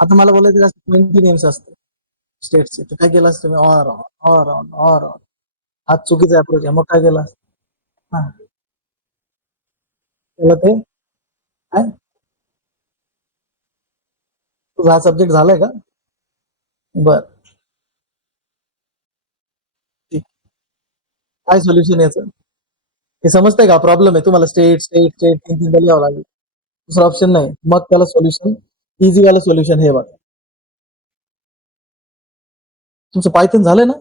आता मला बोलायचं असतं 20 नेम्स असते स्टेटचे, तर काय केलं असतं मी ऑर हा चुकीचा अप्रोच आहे. मग काय केलं असतं. हा त्याला ते काय तुझा हा सब्जेक्ट झालाय का. बर ठीक. काय सोल्युशन याचं हे समजतंय का. प्रॉब्लेम आहे तुम्हाला स्टेट स्टेट स्टेट तीन तीन लिहावं लागेल. दुसरा ऑप्शन नाही. मग त्याला सोल्युशन इझी वाला सोल्युशन हे बघा. तुमचं पायथन झालंय ना.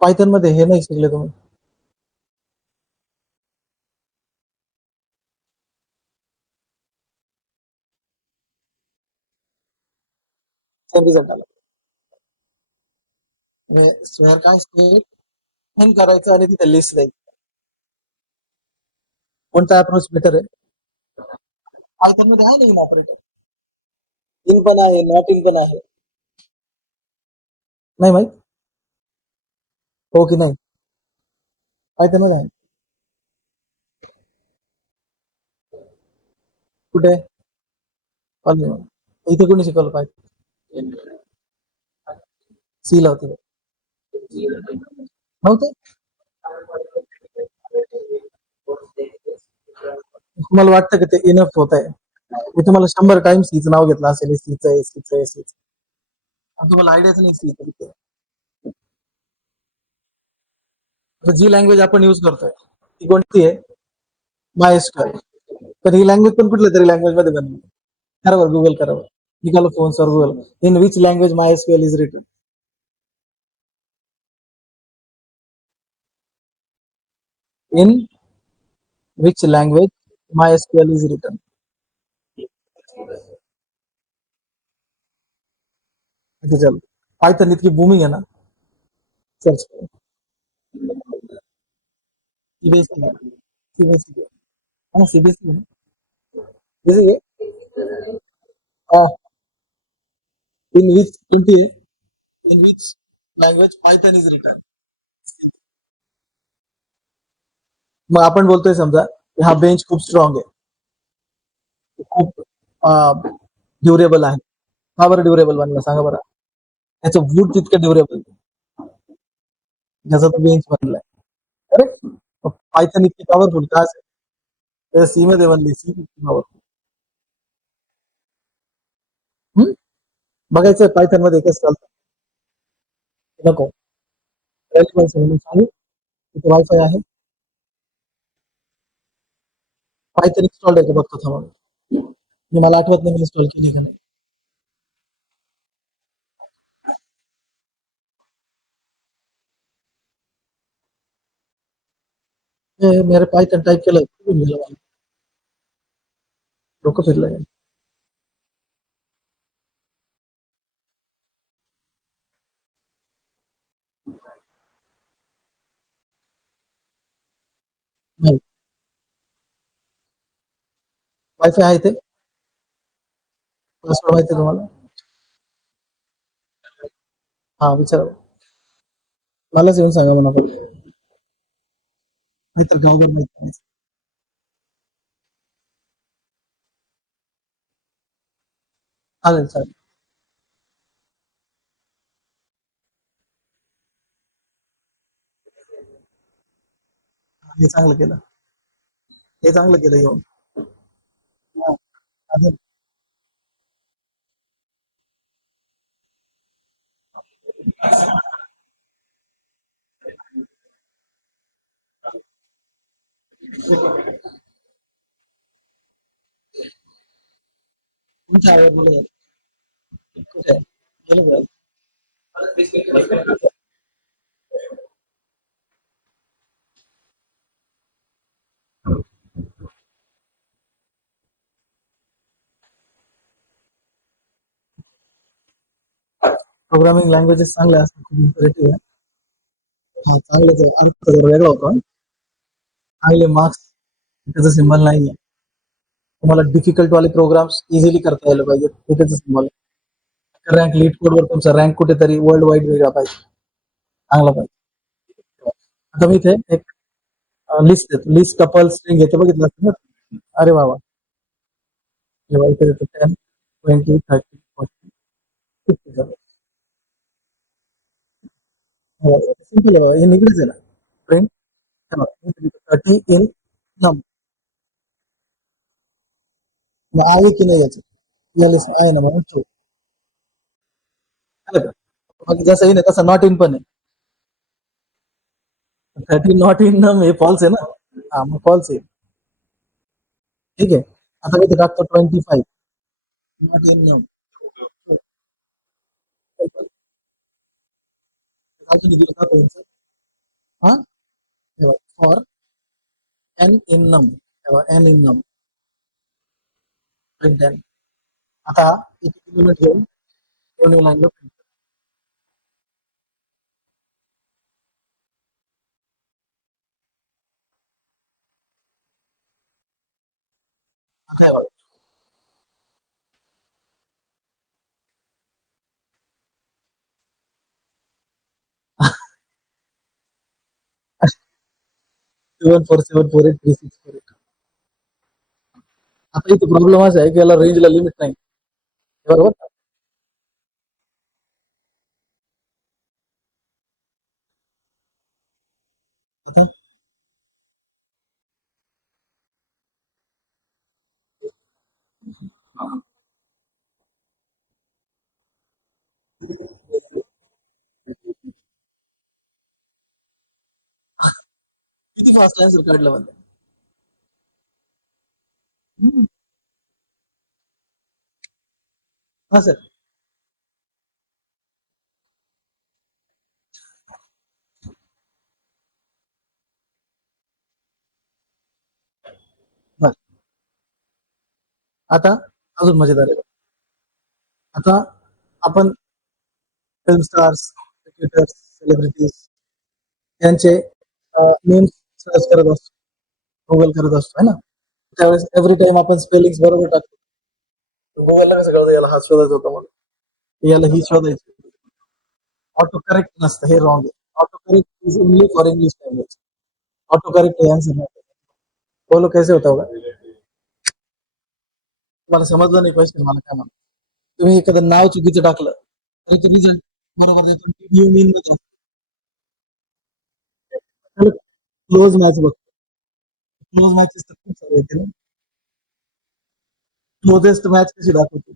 पायथन मध्ये हे नाही शिकले तुम्ही. रिझल्ट आला स्क्वेअर काय स्टेट एन करायचं आणि तिथे लिस्ट द्यायची. कोणता अप्रोच बेटर आहे. पायथन मध्ये आहे ना इन ऑपरेटर. इन पण आहे नॉट इन पण आहे. नाही माहित हो की नाही. पायथन मध्ये आहे कुठे. इथे कोणी शिकवलं पायथन. सी ला होते नव्हते. तुम्हाला वाटतं की ते इनफ होत आहे. मी तुम्हाला 100 टाइम सीचं नाव घेतलं असेल सीचं आहे सीचं आहे सीचं. तुम्हाला आयडियाच नाही सी. जी लँग्वेज आपण यूज करतोय ती कोणती आहे. मायस्क्वेअर. तर ही लँग्वेज पण कुठल्या तरी लँग्वेज मध्ये बनली. बरोबर गुगल करा. निकालो phone sir Google in which language MySQL is written. In which language MySQL is written. चल पायथन इतकी बूमिंग आहे ना. सर्च करो सीबीएसई सीबीएसई है ना सीबीएसई जैसे इन विच 20 इन which language Python is written. मग आपण बोलतोय समजा हा बेंच खूप स्ट्रॉंग आहे, खूप ड्युरेबल आहे. का बरं ड्युरेबल बनला सांगा बरं. त्याचं वूड तितकं ड्युरेबल ज्याचा तो बेंच बनलाय. करेक्ट. पायथन इतकी पॉवरफुल का असेल? त्याच्या सी मध्ये बनली, सी इतकी पॉवरफुल. बघायचं पायथन मध्ये कसं चालतं. नको म्हणून सांगू. तिथे वायफाय आहे. पायथन इन्स्टॉल आहे का बघतो थांबा. मला आठवत नाही मी इन्स्टॉल केली का नाही. मेरे पायथन टाइप केलं डोकं फिरलं. नाही वायफाय आहे ते. पासवर्ड माहिती आहे तुम्हाला? हा विचारा. मलाच येऊन सांगा म्हणा पण नाहीतर गावभर माहित नाही. चालेल चालेल. हे चांगलं केलं. हे चांगलं केलं येऊन. हा, अजून तुमच्या आवडीने कुठे आहे? गेलं बघायला. प्रोग्रामिंग लँग्वेजेस चांगल्या असतात, खूप इम्परेटिव्ह आहे. हा चांगल्याच आहे. अर्थ जरा वेगळा होता. चांगले मार्क्स त्याचं सिम्बॉल नाही आहे. तुम्हाला डिफिकल्ट वाले प्रोग्राम्स इझिली करता यायला पाहिजे हे त्याचं सिम्बॉल आहे. रँक लीड कोडवर तुमचा रँक कुठेतरी वर्ल्ड वाईड वेगळा पाहिजे, चांगला पाहिजे. आता मी इथे एक लिस्ट देतो, लिस्ट कपल स्ट्रिंग घेतो बघितलं असतं ना. अरे वा वा. जेव्हा इथे देतो 10 20 30 40 50. सिंपल आहे हे निगडीच आहे ना. प्रिंट 30 इन नम आहे की नाही याचं या लिस्ट आहे ना म्हणून ठेव. आलं का? मग जसं येईल तसं नॉट इन पण आहे. 30 not in num hey false आहे ना. हा मग फॉल्स आहे. ठीक आहे. आता मी ते टाकतो 25 नॉट इन नम. हा for N in num. N in num print N. आता एक मिनिट घेऊन दोन्ही लाईनला प्रिंट काय बघा. Seven four seven four eight three six four eight. आता इथे प्रॉब्लेम असा आहे की याला रेंजला लिमिट नाही बरोबर. आता किती फास्ट आन्सर काढलं म्हणजे. हा सर. बर आता अजून मजेदार आहे. आता आपण फिल्म स्टार्स क्रिकेटर्स सेलिब्रिटीज यांचे नेम्स सर्च करत असतो, गुगल करत असतो है ना. त्यावेळेस एव्हरी टाइम आपण स्पेलिंग बरोबर टाकतो. गुगलला कसं कळतं याला हा शोधायचा होता म्हणून, याला ही शोधायची. ऑटो करेक्ट नसतं, हे रॉंग आहे. Auto correct is only for English language. Auto correct हे आन्सर नाही. बोलो कैसे होता होगा? तुम्हाला समजलं नाही क्वेश्चन, मला काय म्हणा. तुम्ही एखादं नाव चुकीचं टाकलं तरी तो रिझल्ट बरोबर देतो. यू मीन क्लोज मॅच बघ. क्लोज मॅचेस तर खूप सारे येते ना. क्लोजेस्ट मॅच कशी दाखवते?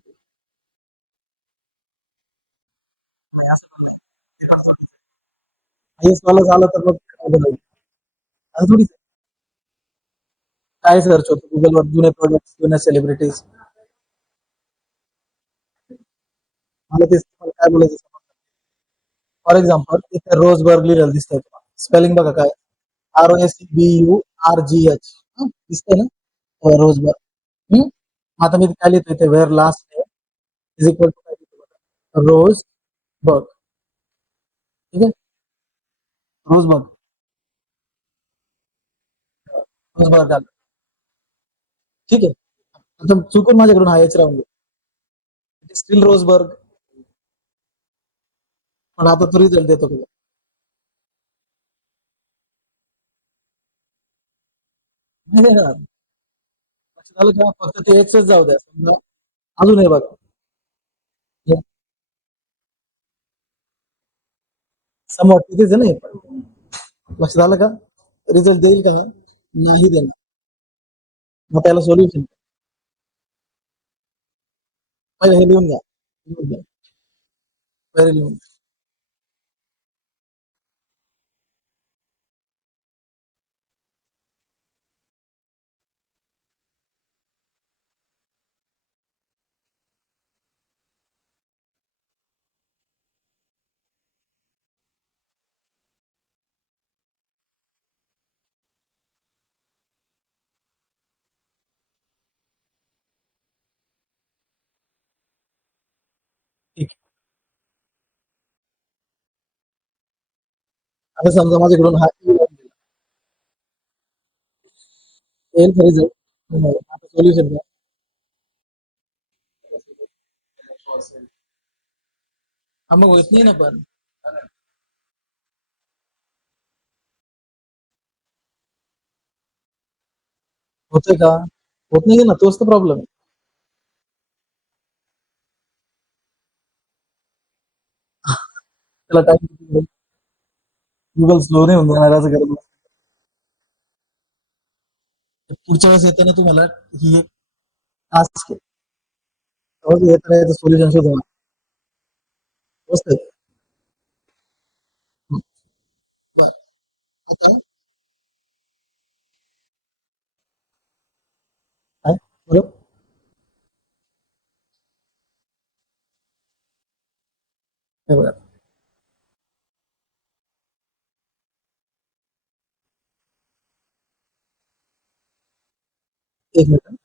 आयएस वाला झालं तर मग असं थोडी. काय सर्च होतं गुगलवर? जुने प्रोडक्ट, जुन्या सेलिब्रिटीज. मला तेच तुम्हाला काय बोलायचं. फॉर एक्झाम्पल इथे रोजबर्ग लिहिलेलं दिसतंय तुम्हाला. स्पेलिंग बघा काय. ROSBURGH दिसतंय ना, रोजबर्ग. आता मी काय लिहितो इथे, where last is equal to काय लिहितो बघा, रोज बर्ग. ठीक आहे, रोजबर्ग. रोजबर्ग आलं. ठीक आहे. आता चुकून माझ्याकडून हा एच राहून गेला, स्टील रोजबर्ग. पण आता तो रिझल्ट देतो तुला. नाही देणार. लक्षात आलं का? फक्त ते एक्सच जाऊ द्या. समजा अजून हे बघा, समोर तिथेच आहे ना हे पण. लक्षात आलं का? रिझल्ट देईल का? नाही देणार. मग त्याला सोल्युशन पहिले हे लिहून घ्या. लिहून घ्या. पहिले लिहून घ्या. ठीक आहे. आता समजा माझ्याकडून हा येईल रिझल्ट. आता सोल्युशन घ्या. हा मग होत नाही ना पण. होतंय का? होत नाही ना, तोच तर प्रॉब्लेम आहे. त्याला टाइम. गुगल स्लो नाही होऊन देणार असं करत. पुढच्या वेळेस येताना तुम्हाला ही एक टास्क येताना सोल्युशन शोधणार. मस्त आहे. बरं. आता काय बरोबर. हे बघा, एक मिनिट.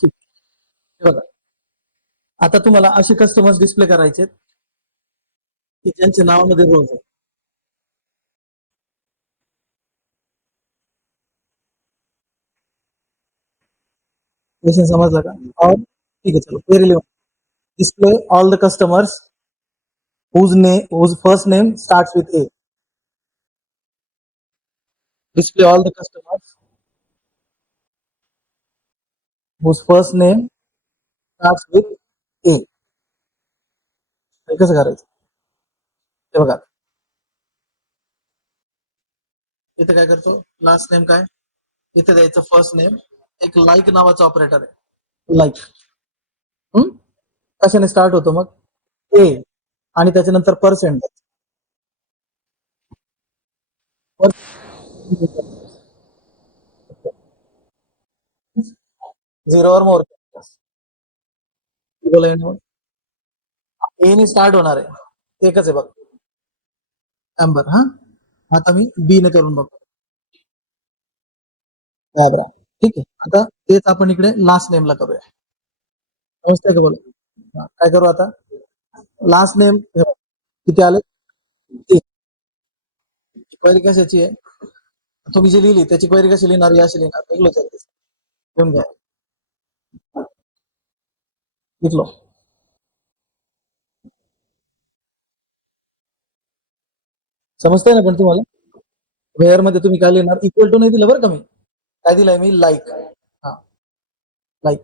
ठीक. हे बघा, आता तुम्हाला असे कस्टमर्स डिस्प्ले करायचे की ज्यांच्या नावामध्ये रोज आहे. जैसे समजलं का? और ठीक आहे, चलो क्वेरी लिहून. Display all the customers whose first name starts with A. Display all the customers whose first name starts with A. हे कसं करायचं? हे बघा, इथे काय करतो, लास्ट नेम काय, इथे द्यायचं फर्स्ट नेम. एक लाईक नावाचा ऑपरेटर आहे, लाईक. कशाने स्टार्ट होतो मग? ए. आणि त्याच्यानंतर पर्सेंट. झिरोवर मोर. ए ने स्टार्ट होणार आहे, एकच आहे बघ, एम्बर. हा, आता मी बी ने करून बघतो. बॅब्रा. ठीक आहे. आता तेच आपण इकडे लास्ट नेमला करूया. समजतंय का बोला? हा, काय करू आता? लास्ट नेम किती आले? क्वेरी कशाची आहे? तुम्ही जी लिहिली त्याची क्वेरी कशी लिहिणार? अशी लिहिणार, वेगळं चालते. घेऊन घ्या. लिखलो. समजतंय ना पण तुम्हाला? वेअर मध्ये तुम्ही काय लिहिणार? इक्वल टू नाही दिलं बरं का मी. काय दिलंय मी? लाईक. हा, लाईक.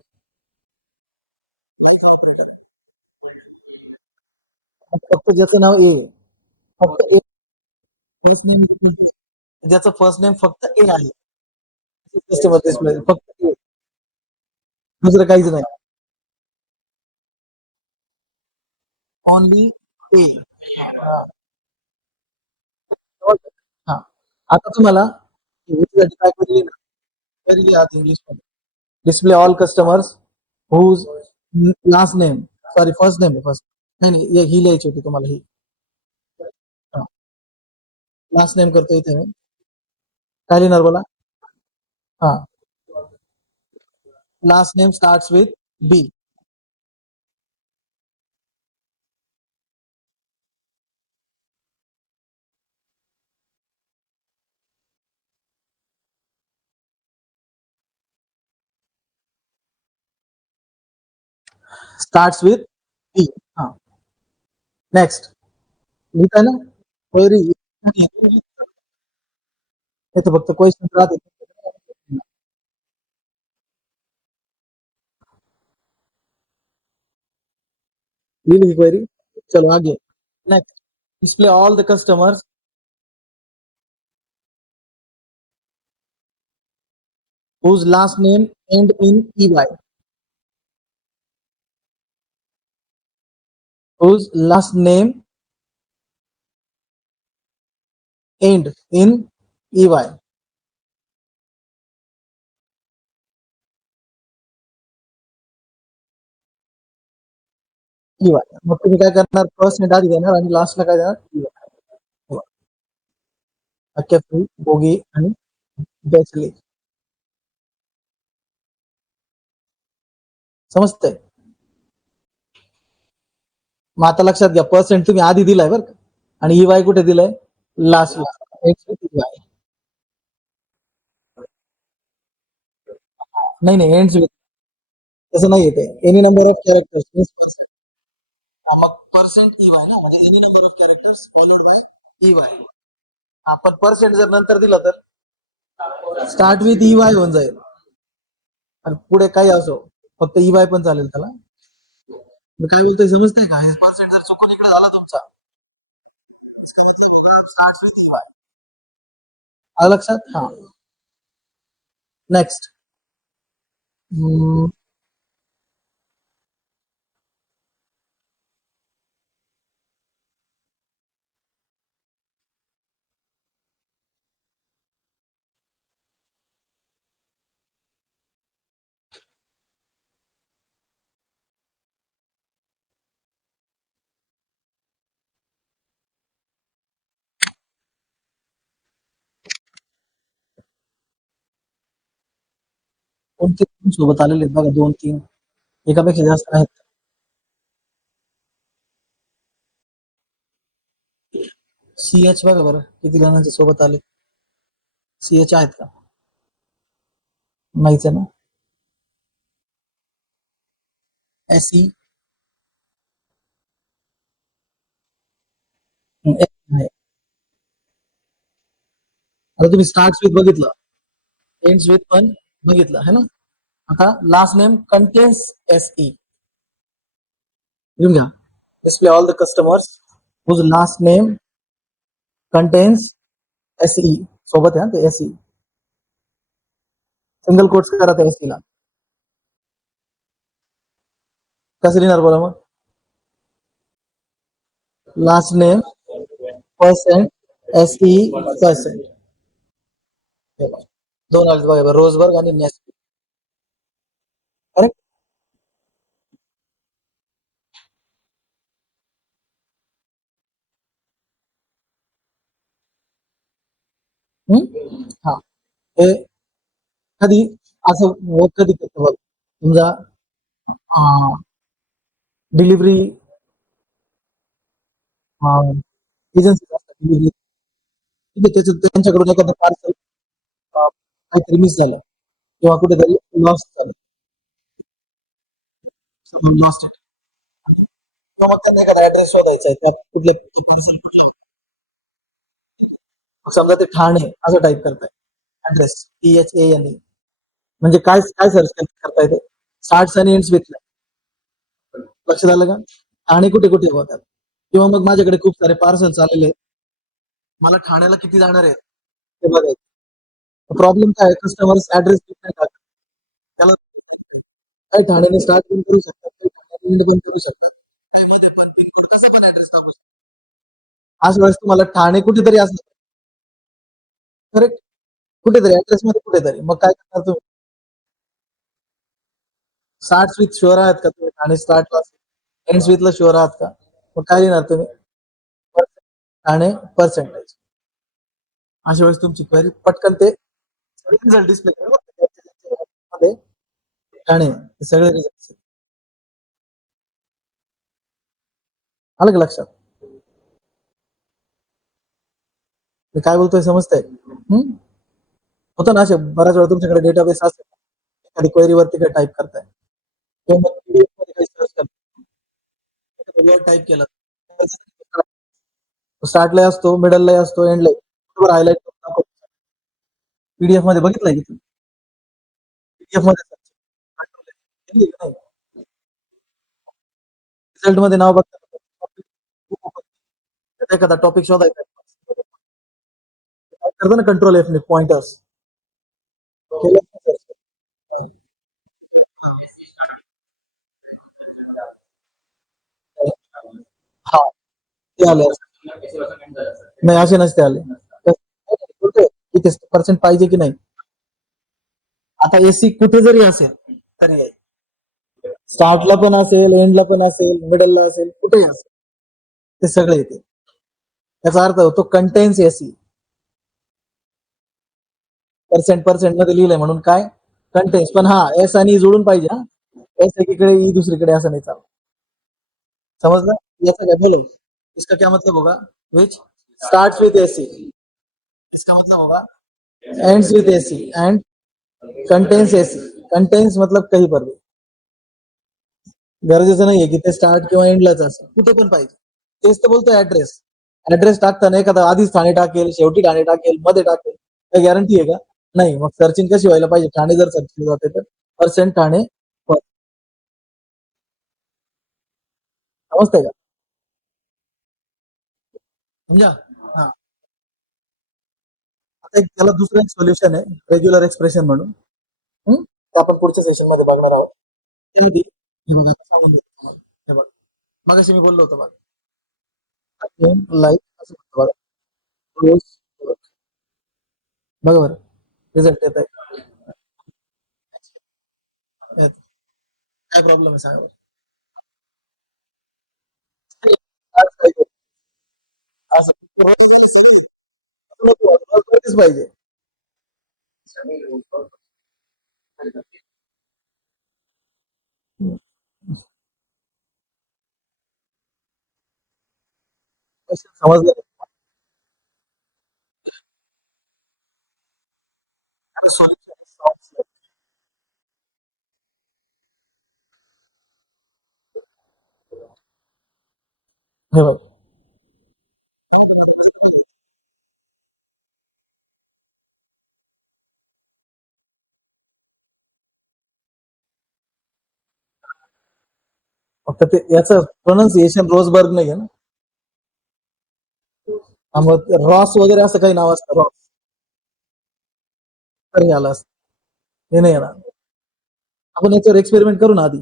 फक्त ज्याचं नाव ए, फक्त ए, फर्स्ट नेम, ज्याचं फर्स्ट नेम फक्त ए आहे, कस्टमर डिस्प्ले फक्त ए, दुसरं काहीच नाही. Only A. हा, आता तुम्हाला काय करू? लिहा इंग्लिश मध्ये. Display all customers whose last name, sorry first name, first नाही नाही, ही लिहायची होती तुम्हाला ही. लास्ट नेम करतो इथे मी. काय लिहिणार बोला? हा, last name starts with B. Starts with B. हा, नेक्स्ट. लिहित आहे ना? क्वेरी. फक्त क्वेश्चन राहते. लिहिली ही क्वेरी. चलो आगे. Next. Display all the customers whose last name end in EY, whose last name end in EY. EY. मग तुम्ही काय करणार? फर्स्ट नेट आधी देणार आणि लास्टला काय देणार? EY. अख्ख्या फ्री, बोगी आणि बॅचली. समजतंय? मग आता लक्षात घ्या, पर्सेंट तुम्ही आधी दिलाय बरं का, आणि EY कुठे दिलंय? लास्टला. EY. नाही नाही, एंड्स विथ तसं नाही येते. Any number of characters means percent. Mug percent EY ना, म्हणजे any number of characters followed by EY. आपण पर्सेंट जर नंतर दिलं तर स्टार्ट विथ EY होऊन जाईल, आणि पुढे काही असो, फक्त EY पण चालेल त्याला. मी काय बोलतोय समजतंय का? पर्सेंट जर चुकून इकडे झाला तुमचा, start with EY. आलं लक्षात? हा, नेक्स्ट. कोणते सोबत आलेले आहेत बघा, 2-3, एकापेक्षा जास्त आहेत. CH बघा बरं, किती जणांच्या सोबत आले? CH आहेत का? नाहीच आहे ना. SE आहे. आता तुम्ही स्टार्ट विथ बघितलं, एंड्स विथ पण बघितलं है ना. आता लास्ट नेम कंटेन्स SE. घेऊन घ्या. Display all the customers whose last name contains SE. सोबत आहे ते SE. सिंगल कोट्स करा त्या SE ला. कसं लिहिणार बोला मग? Last name percent SE percent. दोन आले बघा, रोजबर्ग आणि नेस्टी. करेक्ट. हा, हे कधी असं कधी करतो बघ, समजा डिलिव्हरी एजन्सी असतात डिलिव्हरी, त्याच्यात त्यांच्याकडून एखादं पार्सल काहीतरी मिस झालं किंवा कुठेतरी लॉस झालं, लॉस्ट किंवा मग त्यांना एखादा ऍड्रेस शोधायचा आहे, त्यात कुठले पार्सल कुठलं, समजा ते ठाणे असं टाईप करताय, ऍड्रेस THANE, म्हणजे काय काय सर्च करता येते, स्टार्ट्स आणि एंड्स विथ, लक्षात आलं का, ठाणे कुठे कुठे होतात, किंवा मग माझ्याकडे खूप सारे पार्सल्स आलेले आहेत, मला ठाण्याला किती जाणार आहेत ते बघायचं. प्रॉब्लेम काय आहे, कस्टमर्स ऍड्रेस नाही टाकत, त्याला काही ठाण्याने स्टार्ट पण करू शकतात, काही ठाण्याने एंड पण करू शकतात, काही मध्ये पण पिनकोड कसा पण ऍड्रेस टाकू शकतात. अशा वेळेस तुम्हाला ठाणे कुठेतरी असलं, करेक्ट, कुठेतरी ऍड्रेस मध्ये कुठेतरी, मग काय करणार तुम्ही, स्टार्ट विथ शुअर आहात का तुम्ही, ठाणे स्टार्ट एंड्स विथला शुअर आहात का, मग काय लिहिणार तुम्ही, ठाणे पर्सेंटेज. अशा वेळेस तुमची क्वेरी पटकन ते रिझल्ट डिस्प्ले मध्ये ठाणे हे सगळे रिझल्ट आलं का लक्षात, मी काय बोलतोय समजतंय. होतं ना असे बऱ्याच वेळा तुमच्याकडे डेटाबेस असेल, एखादी क्वेरी वरती काय टाईप करताय किंवा मग PDF मध्ये काही सर्च करताय, वर्ड टाईप केलं, स्टार्टला असतो, मिडलला असतो, एंडला हायलाइट, PDF मध्ये बघितलंय की तुम्ही, PDF मध्ये रिझल्ट मध्ये नाव बघता, एखादा टॉपिक शोधायचा करतो ना, कंट्रोल F ने पॉइंटर्स हा, ते आले नाही, असे नसते आले, किती पर्सेंट पाहिजे की नाही, आता एसी कुठे जरी असेल तरी आहे, स्टार्टला पण असेल, एंडला पण असेल, मिडलला असेल, कुठेही असेल, ते सगळे येते. याचा अर्थ होतो कंटेन्स एसी, पर्सेंट मध्ये लिहिलंय म्हणून काय, कंटेन्स, पण हा एस आणि जुळून पाहिजे, हा एस एकीकडे ई दुसरीकडे असं नाही चालत, समजलं, याचा काय बोलो, इसका क्या मतलब होगा, विच स्टार्ट विथ एसी, इसका मतलब होगा ends with AC and contains AC, contains मतलब कहीं पर भी, गरजेचं नाहीये की ते स्टार्ट किंवा एंडलाच असेल, कुठे पण पाहिजे, तेच तर बोलतोय ऍड्रेस, ऍड्रेस टाकताना एखादा आधीच ठाणे टाकेल, शेवटी ठाणे टाकेल, मध्ये टाकेल, काही गॅरंटी आहे का, नाही, मग सर्चिंग कशी व्हायला पाहिजे, ठाणे जर सर्च केलं जाते तर पर्सेंट ठाणे, समजतंय का, समजा, हा, आता एक त्याला दुसरं एक सोल्युशन आहे, रेग्युलर एक्सप्रेशन म्हणून, तो आपण पुढच्या सेशन मध्ये बघणार आहोत, त्यामध्ये हे बघा, आता सांगून देतो तुम्हाला, हे बघा, मगाशी मी बोललो होतो बघा, लाईक असं म्हणतो बघा, रोज, बघा बरं, रिझल्ट येत आहे, काय प्रॉब्लेम आहे सांगा बरं? आज पाहिजे, असं रोज पाहिजे, समजलं, सोल्युशन, फक्त ते याचं प्रोनाऊन्सिएशन रोजबर्ग नाही आहे ना, मग रॉस वगैरे असं काही नाव असतं, रॉस तर आलं असतं, हे नाही येणार, आपण याच्यावर एक्सपेरिमेंट करू ना आधी,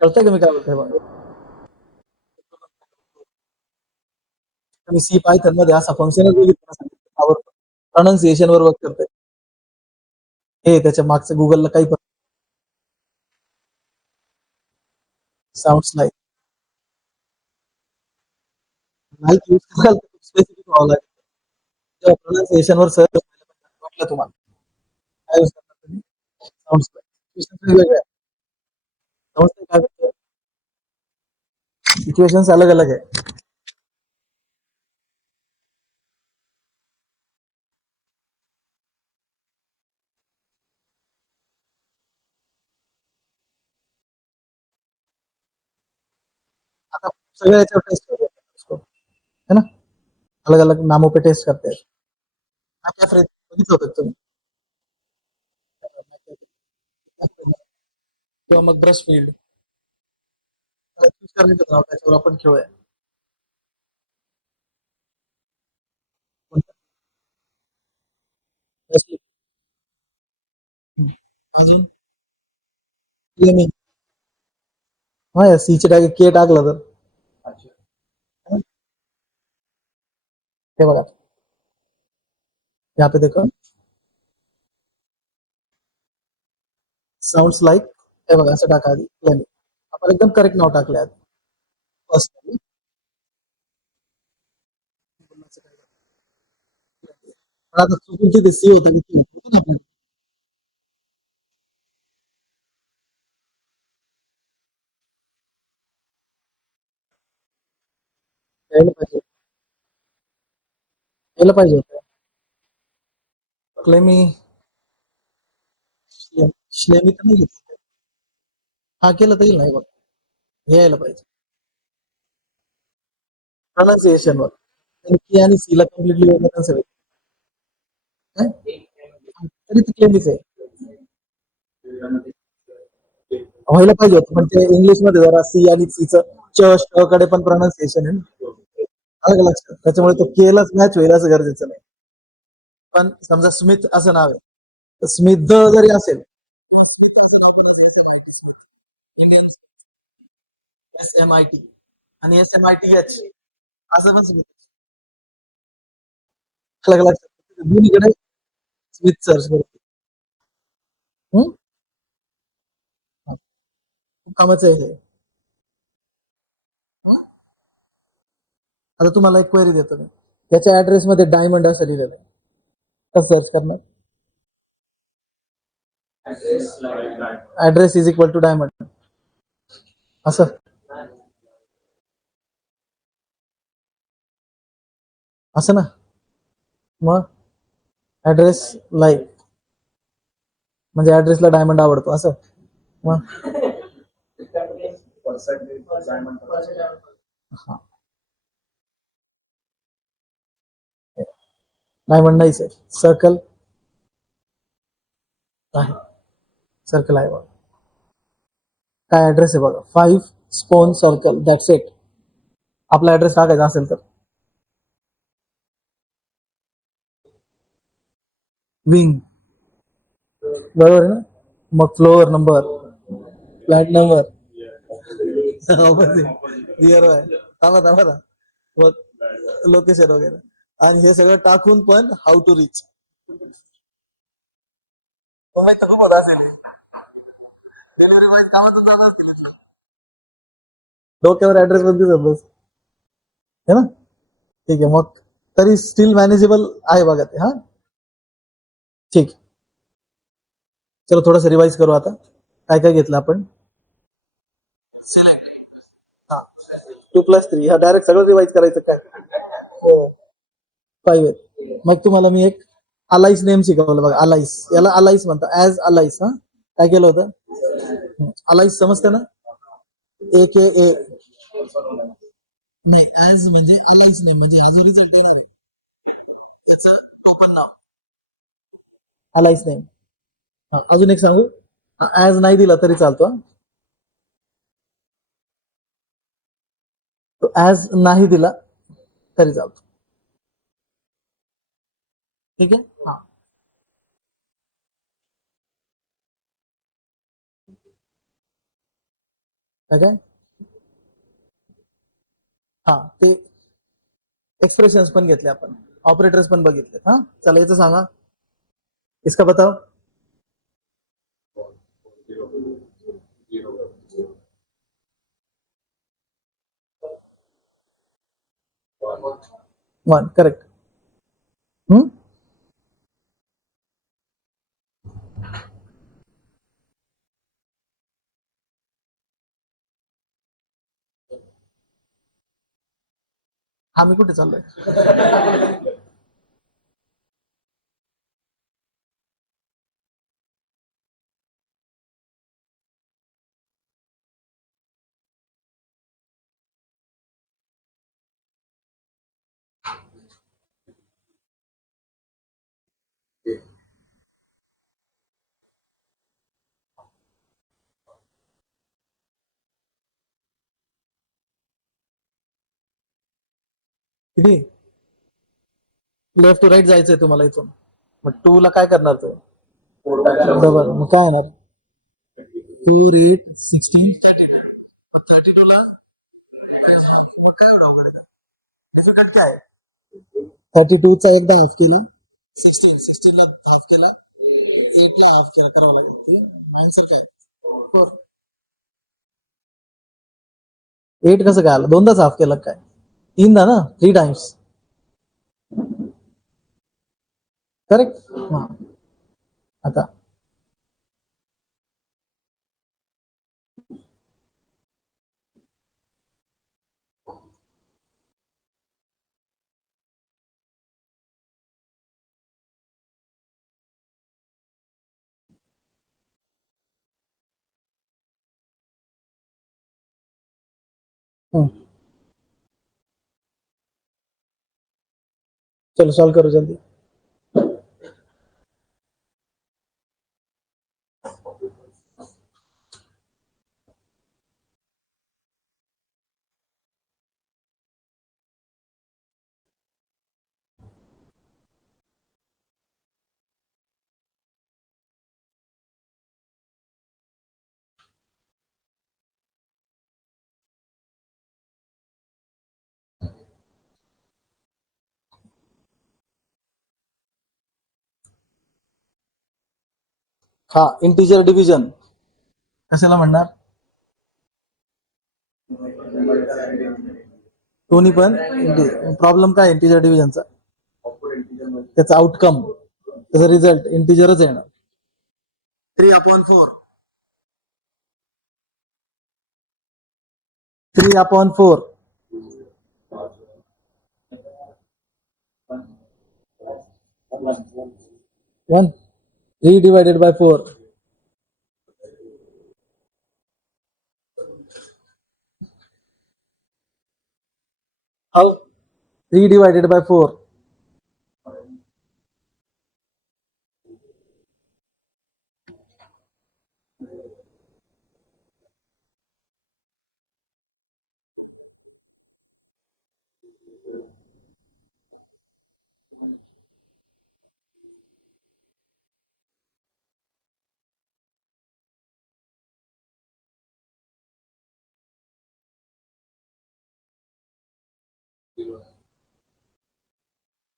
कळतंय का मी काय बोलतोय बघा, मी सी पायथन मध्ये असा फंक्शनच बघितला, प्रोनाऊन्सिएशन वर वर्क करतोय, हे त्याच्या मागचं गुगलला काही पण साऊंड लाईक स्पेसिफिक व्हावं लागेल, प्रोनाउन्सिएशन वर सर वाटलं तुम्हाला काय use करता तुम्ही साऊंड्स वेगवेगळ्या साऊंड्स काय सिच्युएशंस अलग अलग है. आता सगळ्या याच्यावर टेस्ट करूया उसको, है ना, अलग अलग नामों पे टेस्ट करते हैं. हा क्या फ्रेज बघितलं होतं तुम्ही किंवा मग ब्रश फील्ड चूज करायचं नाव त्याच्यावर आपण खेळूया. कोणतं? अजून मी हा या सी चे टाके के टाकलं तर हे बघा यहाँ पे देखो साऊंड्स लाईक हे बघा असं टाका आधी प्लेन आपण एकदम करेक्ट नाव टाकले आधी फर्स्ट पण आता चुकून तिथे सी होता की टी होतं ना आपल्याला यायला पाहिजे यायला पाहिजे होतं क्लेमी श्लेमी तर नाही घेतलं हा केलं तर येईल नाही बघ हे यायला पाहिजे प्रोनाऊन्सिएशन वर की आणि सी ला कम्प्लिटली वेगळं सगळं तरी ती क्लेमीच आहे व्हायला पाहिजे होतं पण ते इंग्लिश मध्ये जरा सी आणि सीचं च श कडे पण प्रोनाऊन्सिएशन आहे ना अलग लक्षात त्याच्यामुळे तो केलाच मॅच होईल असं गरजेचं नाही पण समजा स्मिथ असं नाव आहे तर स्मिथ जरी असेल SMIT आणि SMITH असं पण स्मिथ अलग लक्षात दोन्हीकडे स्मिथ सर्च करतो हम्म? खूप कामाचं आहे हे. हं? आता तुम्हाला एक क्वेरी देतो मी त्याच्या ऍड्रेस मध्ये डायमंड असं लिहिलेलं आहे कसं सर्च करणार address is equal to diamond असं असं ना मग ऍड्रेस लाईक म्हणजे ऍड्रेसला डायमंड आवडतो असं मग हा डायमंड नाहीच आहे सर्कल आहे सर्कल आहे बघा काय ऍड्रेस आहे बघा 5 स्पोन सर्कल दॅट्स इट आपला ऍड्रेस टाकायचा असेल तर विंग बरोबर आहे ना मग floor number flat number clear आहे थांबा थांबा ना मग लोकेशन वगैरे आणि हे सगळं टाकून पण हाऊ टू रीच डोक्यावर ऍड्रेस बद्दल समज है ना ठीक आहे मग तरी स्टील मॅनेजेबल आहे बघा ते हा ठीक चलो थोडंसं रिवाइज करू आता काय काय घेतलं आपण 2+3 हा डायरेक्ट सगळं रिवाइज करायचं काय हो 5 मग तुम्हाला मी एक अलाइस नेम शिकवलं बघा अलाइस याला अलाइस म्हणतात ऍज अलाइस हा काय केलं होतं अलाइस समजतं ना AKA नाही ऍज म्हणजे अलाइस नेम म्हणजे हा जो रिझल्ट येणार आहे त्याचं टोपण नाव अलाइस नेम अजून एक सांगू ऍज नाही दिला तरी चालतो तो ऍज नाही दिला तरी चालतो ठीक आहे हा काय काय हा ते एक्सप्रेशन्स पण घेतले आपण ऑपरेटर्स पण बघितले हा चला याचं सांगा इसका बताओ 1 करेक्ट हम्म आम्ही कुठे चाललोय? किती लेफ्ट टू राईट जायचंय तुम्हाला इथून, मग टू ला काय करणार तो? डबल, मग काय होणार? 4 8 16 32. 32 ला काय? 32 चा एकदा हाफ केला, 16 ला हाफ केला, 8 ला हाफ केला, करावं लागेल. 9 चा काय? 4. 8 कसं काय आलं? दोनदाच हाफ केलं काय? तीनदा ना, 3 टाइम्स. करेक्ट. हा, आता चलो सॉल्व करो जल्दी. हा, इंटिजर डिव्हिजन कशाला म्हणणार? दोन्ही पण प्रॉब्लेम काय इंटिजर डिव्हिजनचा? त्याचा आउटकम, त्याचा रिझल्ट इंटिजरच येणार. 3/4. 3/4. 1. 3 divided by 4. How? 3 divided by 4.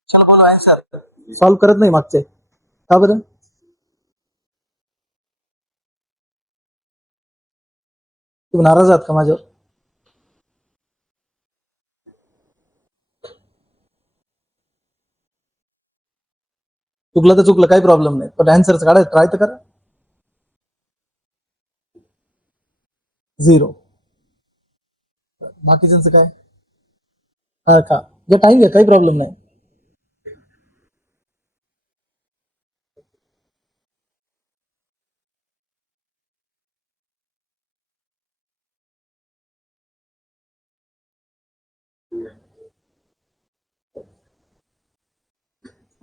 चल बोलो आन्सर. सॉल्व करत नाही मागचे, का बरं? तुम्ही नाराज आहात का माझ्यावर? चुकलं तर चुकलं, काही प्रॉब्लेम नाही, पण आन्सर काढायचं ट्राय तर करा. 0. बाकीच्यांचं काय? हा का, जे टाइम घ्या, काही प्रॉब्लेम नाही.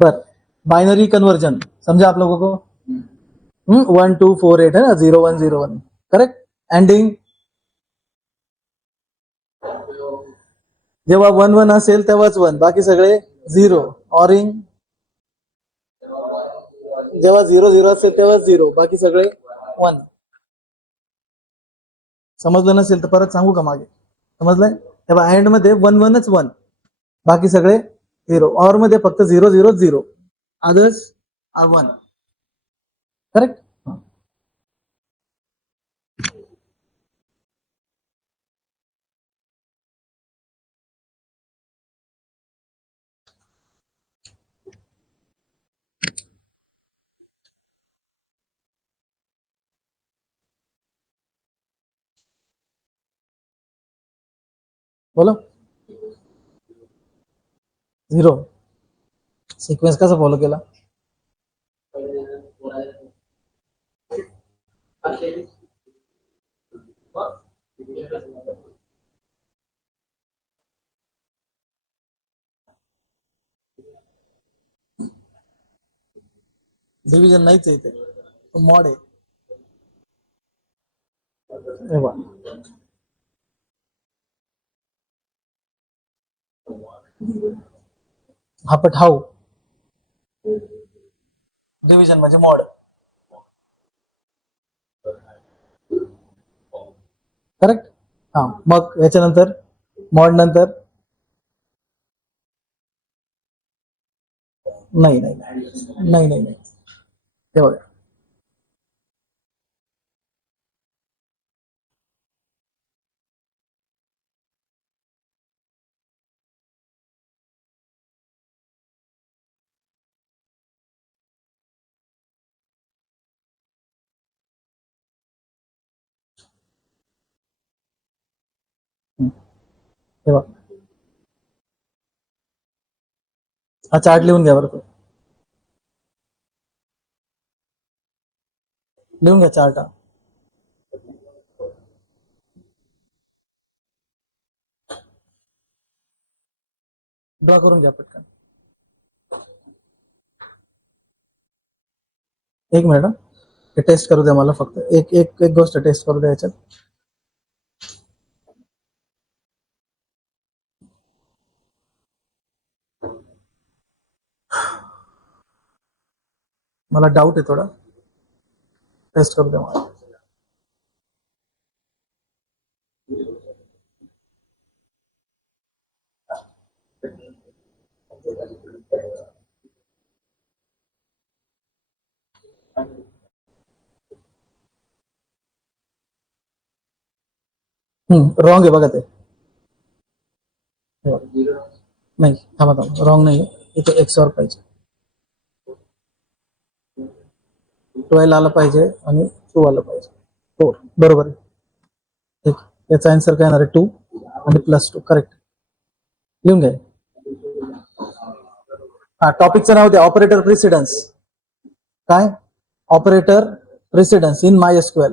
बर, बाइनरी कन्वर्जन समझा आप लोगों को? 1 2 4 8 है ना, 0 1 0 1, करेक्ट. एंडिंग जेव्हा 1 1 असेल तेव्हाच 1, बाकी सगळे 0. ऑरिंग जेव्हा 0 0 असेल तेव्हाच 0, बाकी सगळे 1. समजलं नसेल तर परत सांगू का मागे? समजलंय? तेव्हा एंड मध्ये 1 1च 1, बाकी सगळे 0. ऑर मध्ये फक्त 0 0 0, अदर्स आर 1. करेक्ट. बोलो. 0. सिक्वेन्स कसा फॉलो केला? डिव्हिजन नाहीच आहे, तो मॉड आहे. हे बघ, हा पठाव डिव्हिजन म्हणजे मॉड. करेक्ट. हा, मग याच्यानंतर मॉड नंतर नाही नाही नाही नाही नाही, हे बघा. हे बघ, हा चार्ट लिहून घ्या बरं. लिहून घ्या चार्ट. ड्रॉ करून घ्या पटकन. एक मिनिट, हे टेस्ट करू द्या मला, फक्त एक एक एक गोष्ट टेस्ट करू द्या याच्यात. मला डाऊट आहे थोडा, टेस्ट करू द्या मला. रॉंग आहे बघा ते. नाही, थांबा थांबा, रॉंग नाही, इथे एक्स वर पाहिजे, 12 आलं पाहिजे आणि 2 आलं पाहिजे. 4 बरोबर आहे. ठीक, याचा आन्सर काय येणार आहे? 2 आणि +2. करेक्ट. लिहून घ्या. हा, टॉपिकचं नाव द्या, ऑपरेटर प्रिसिडन्स. काय? Operator precedence in my SQL.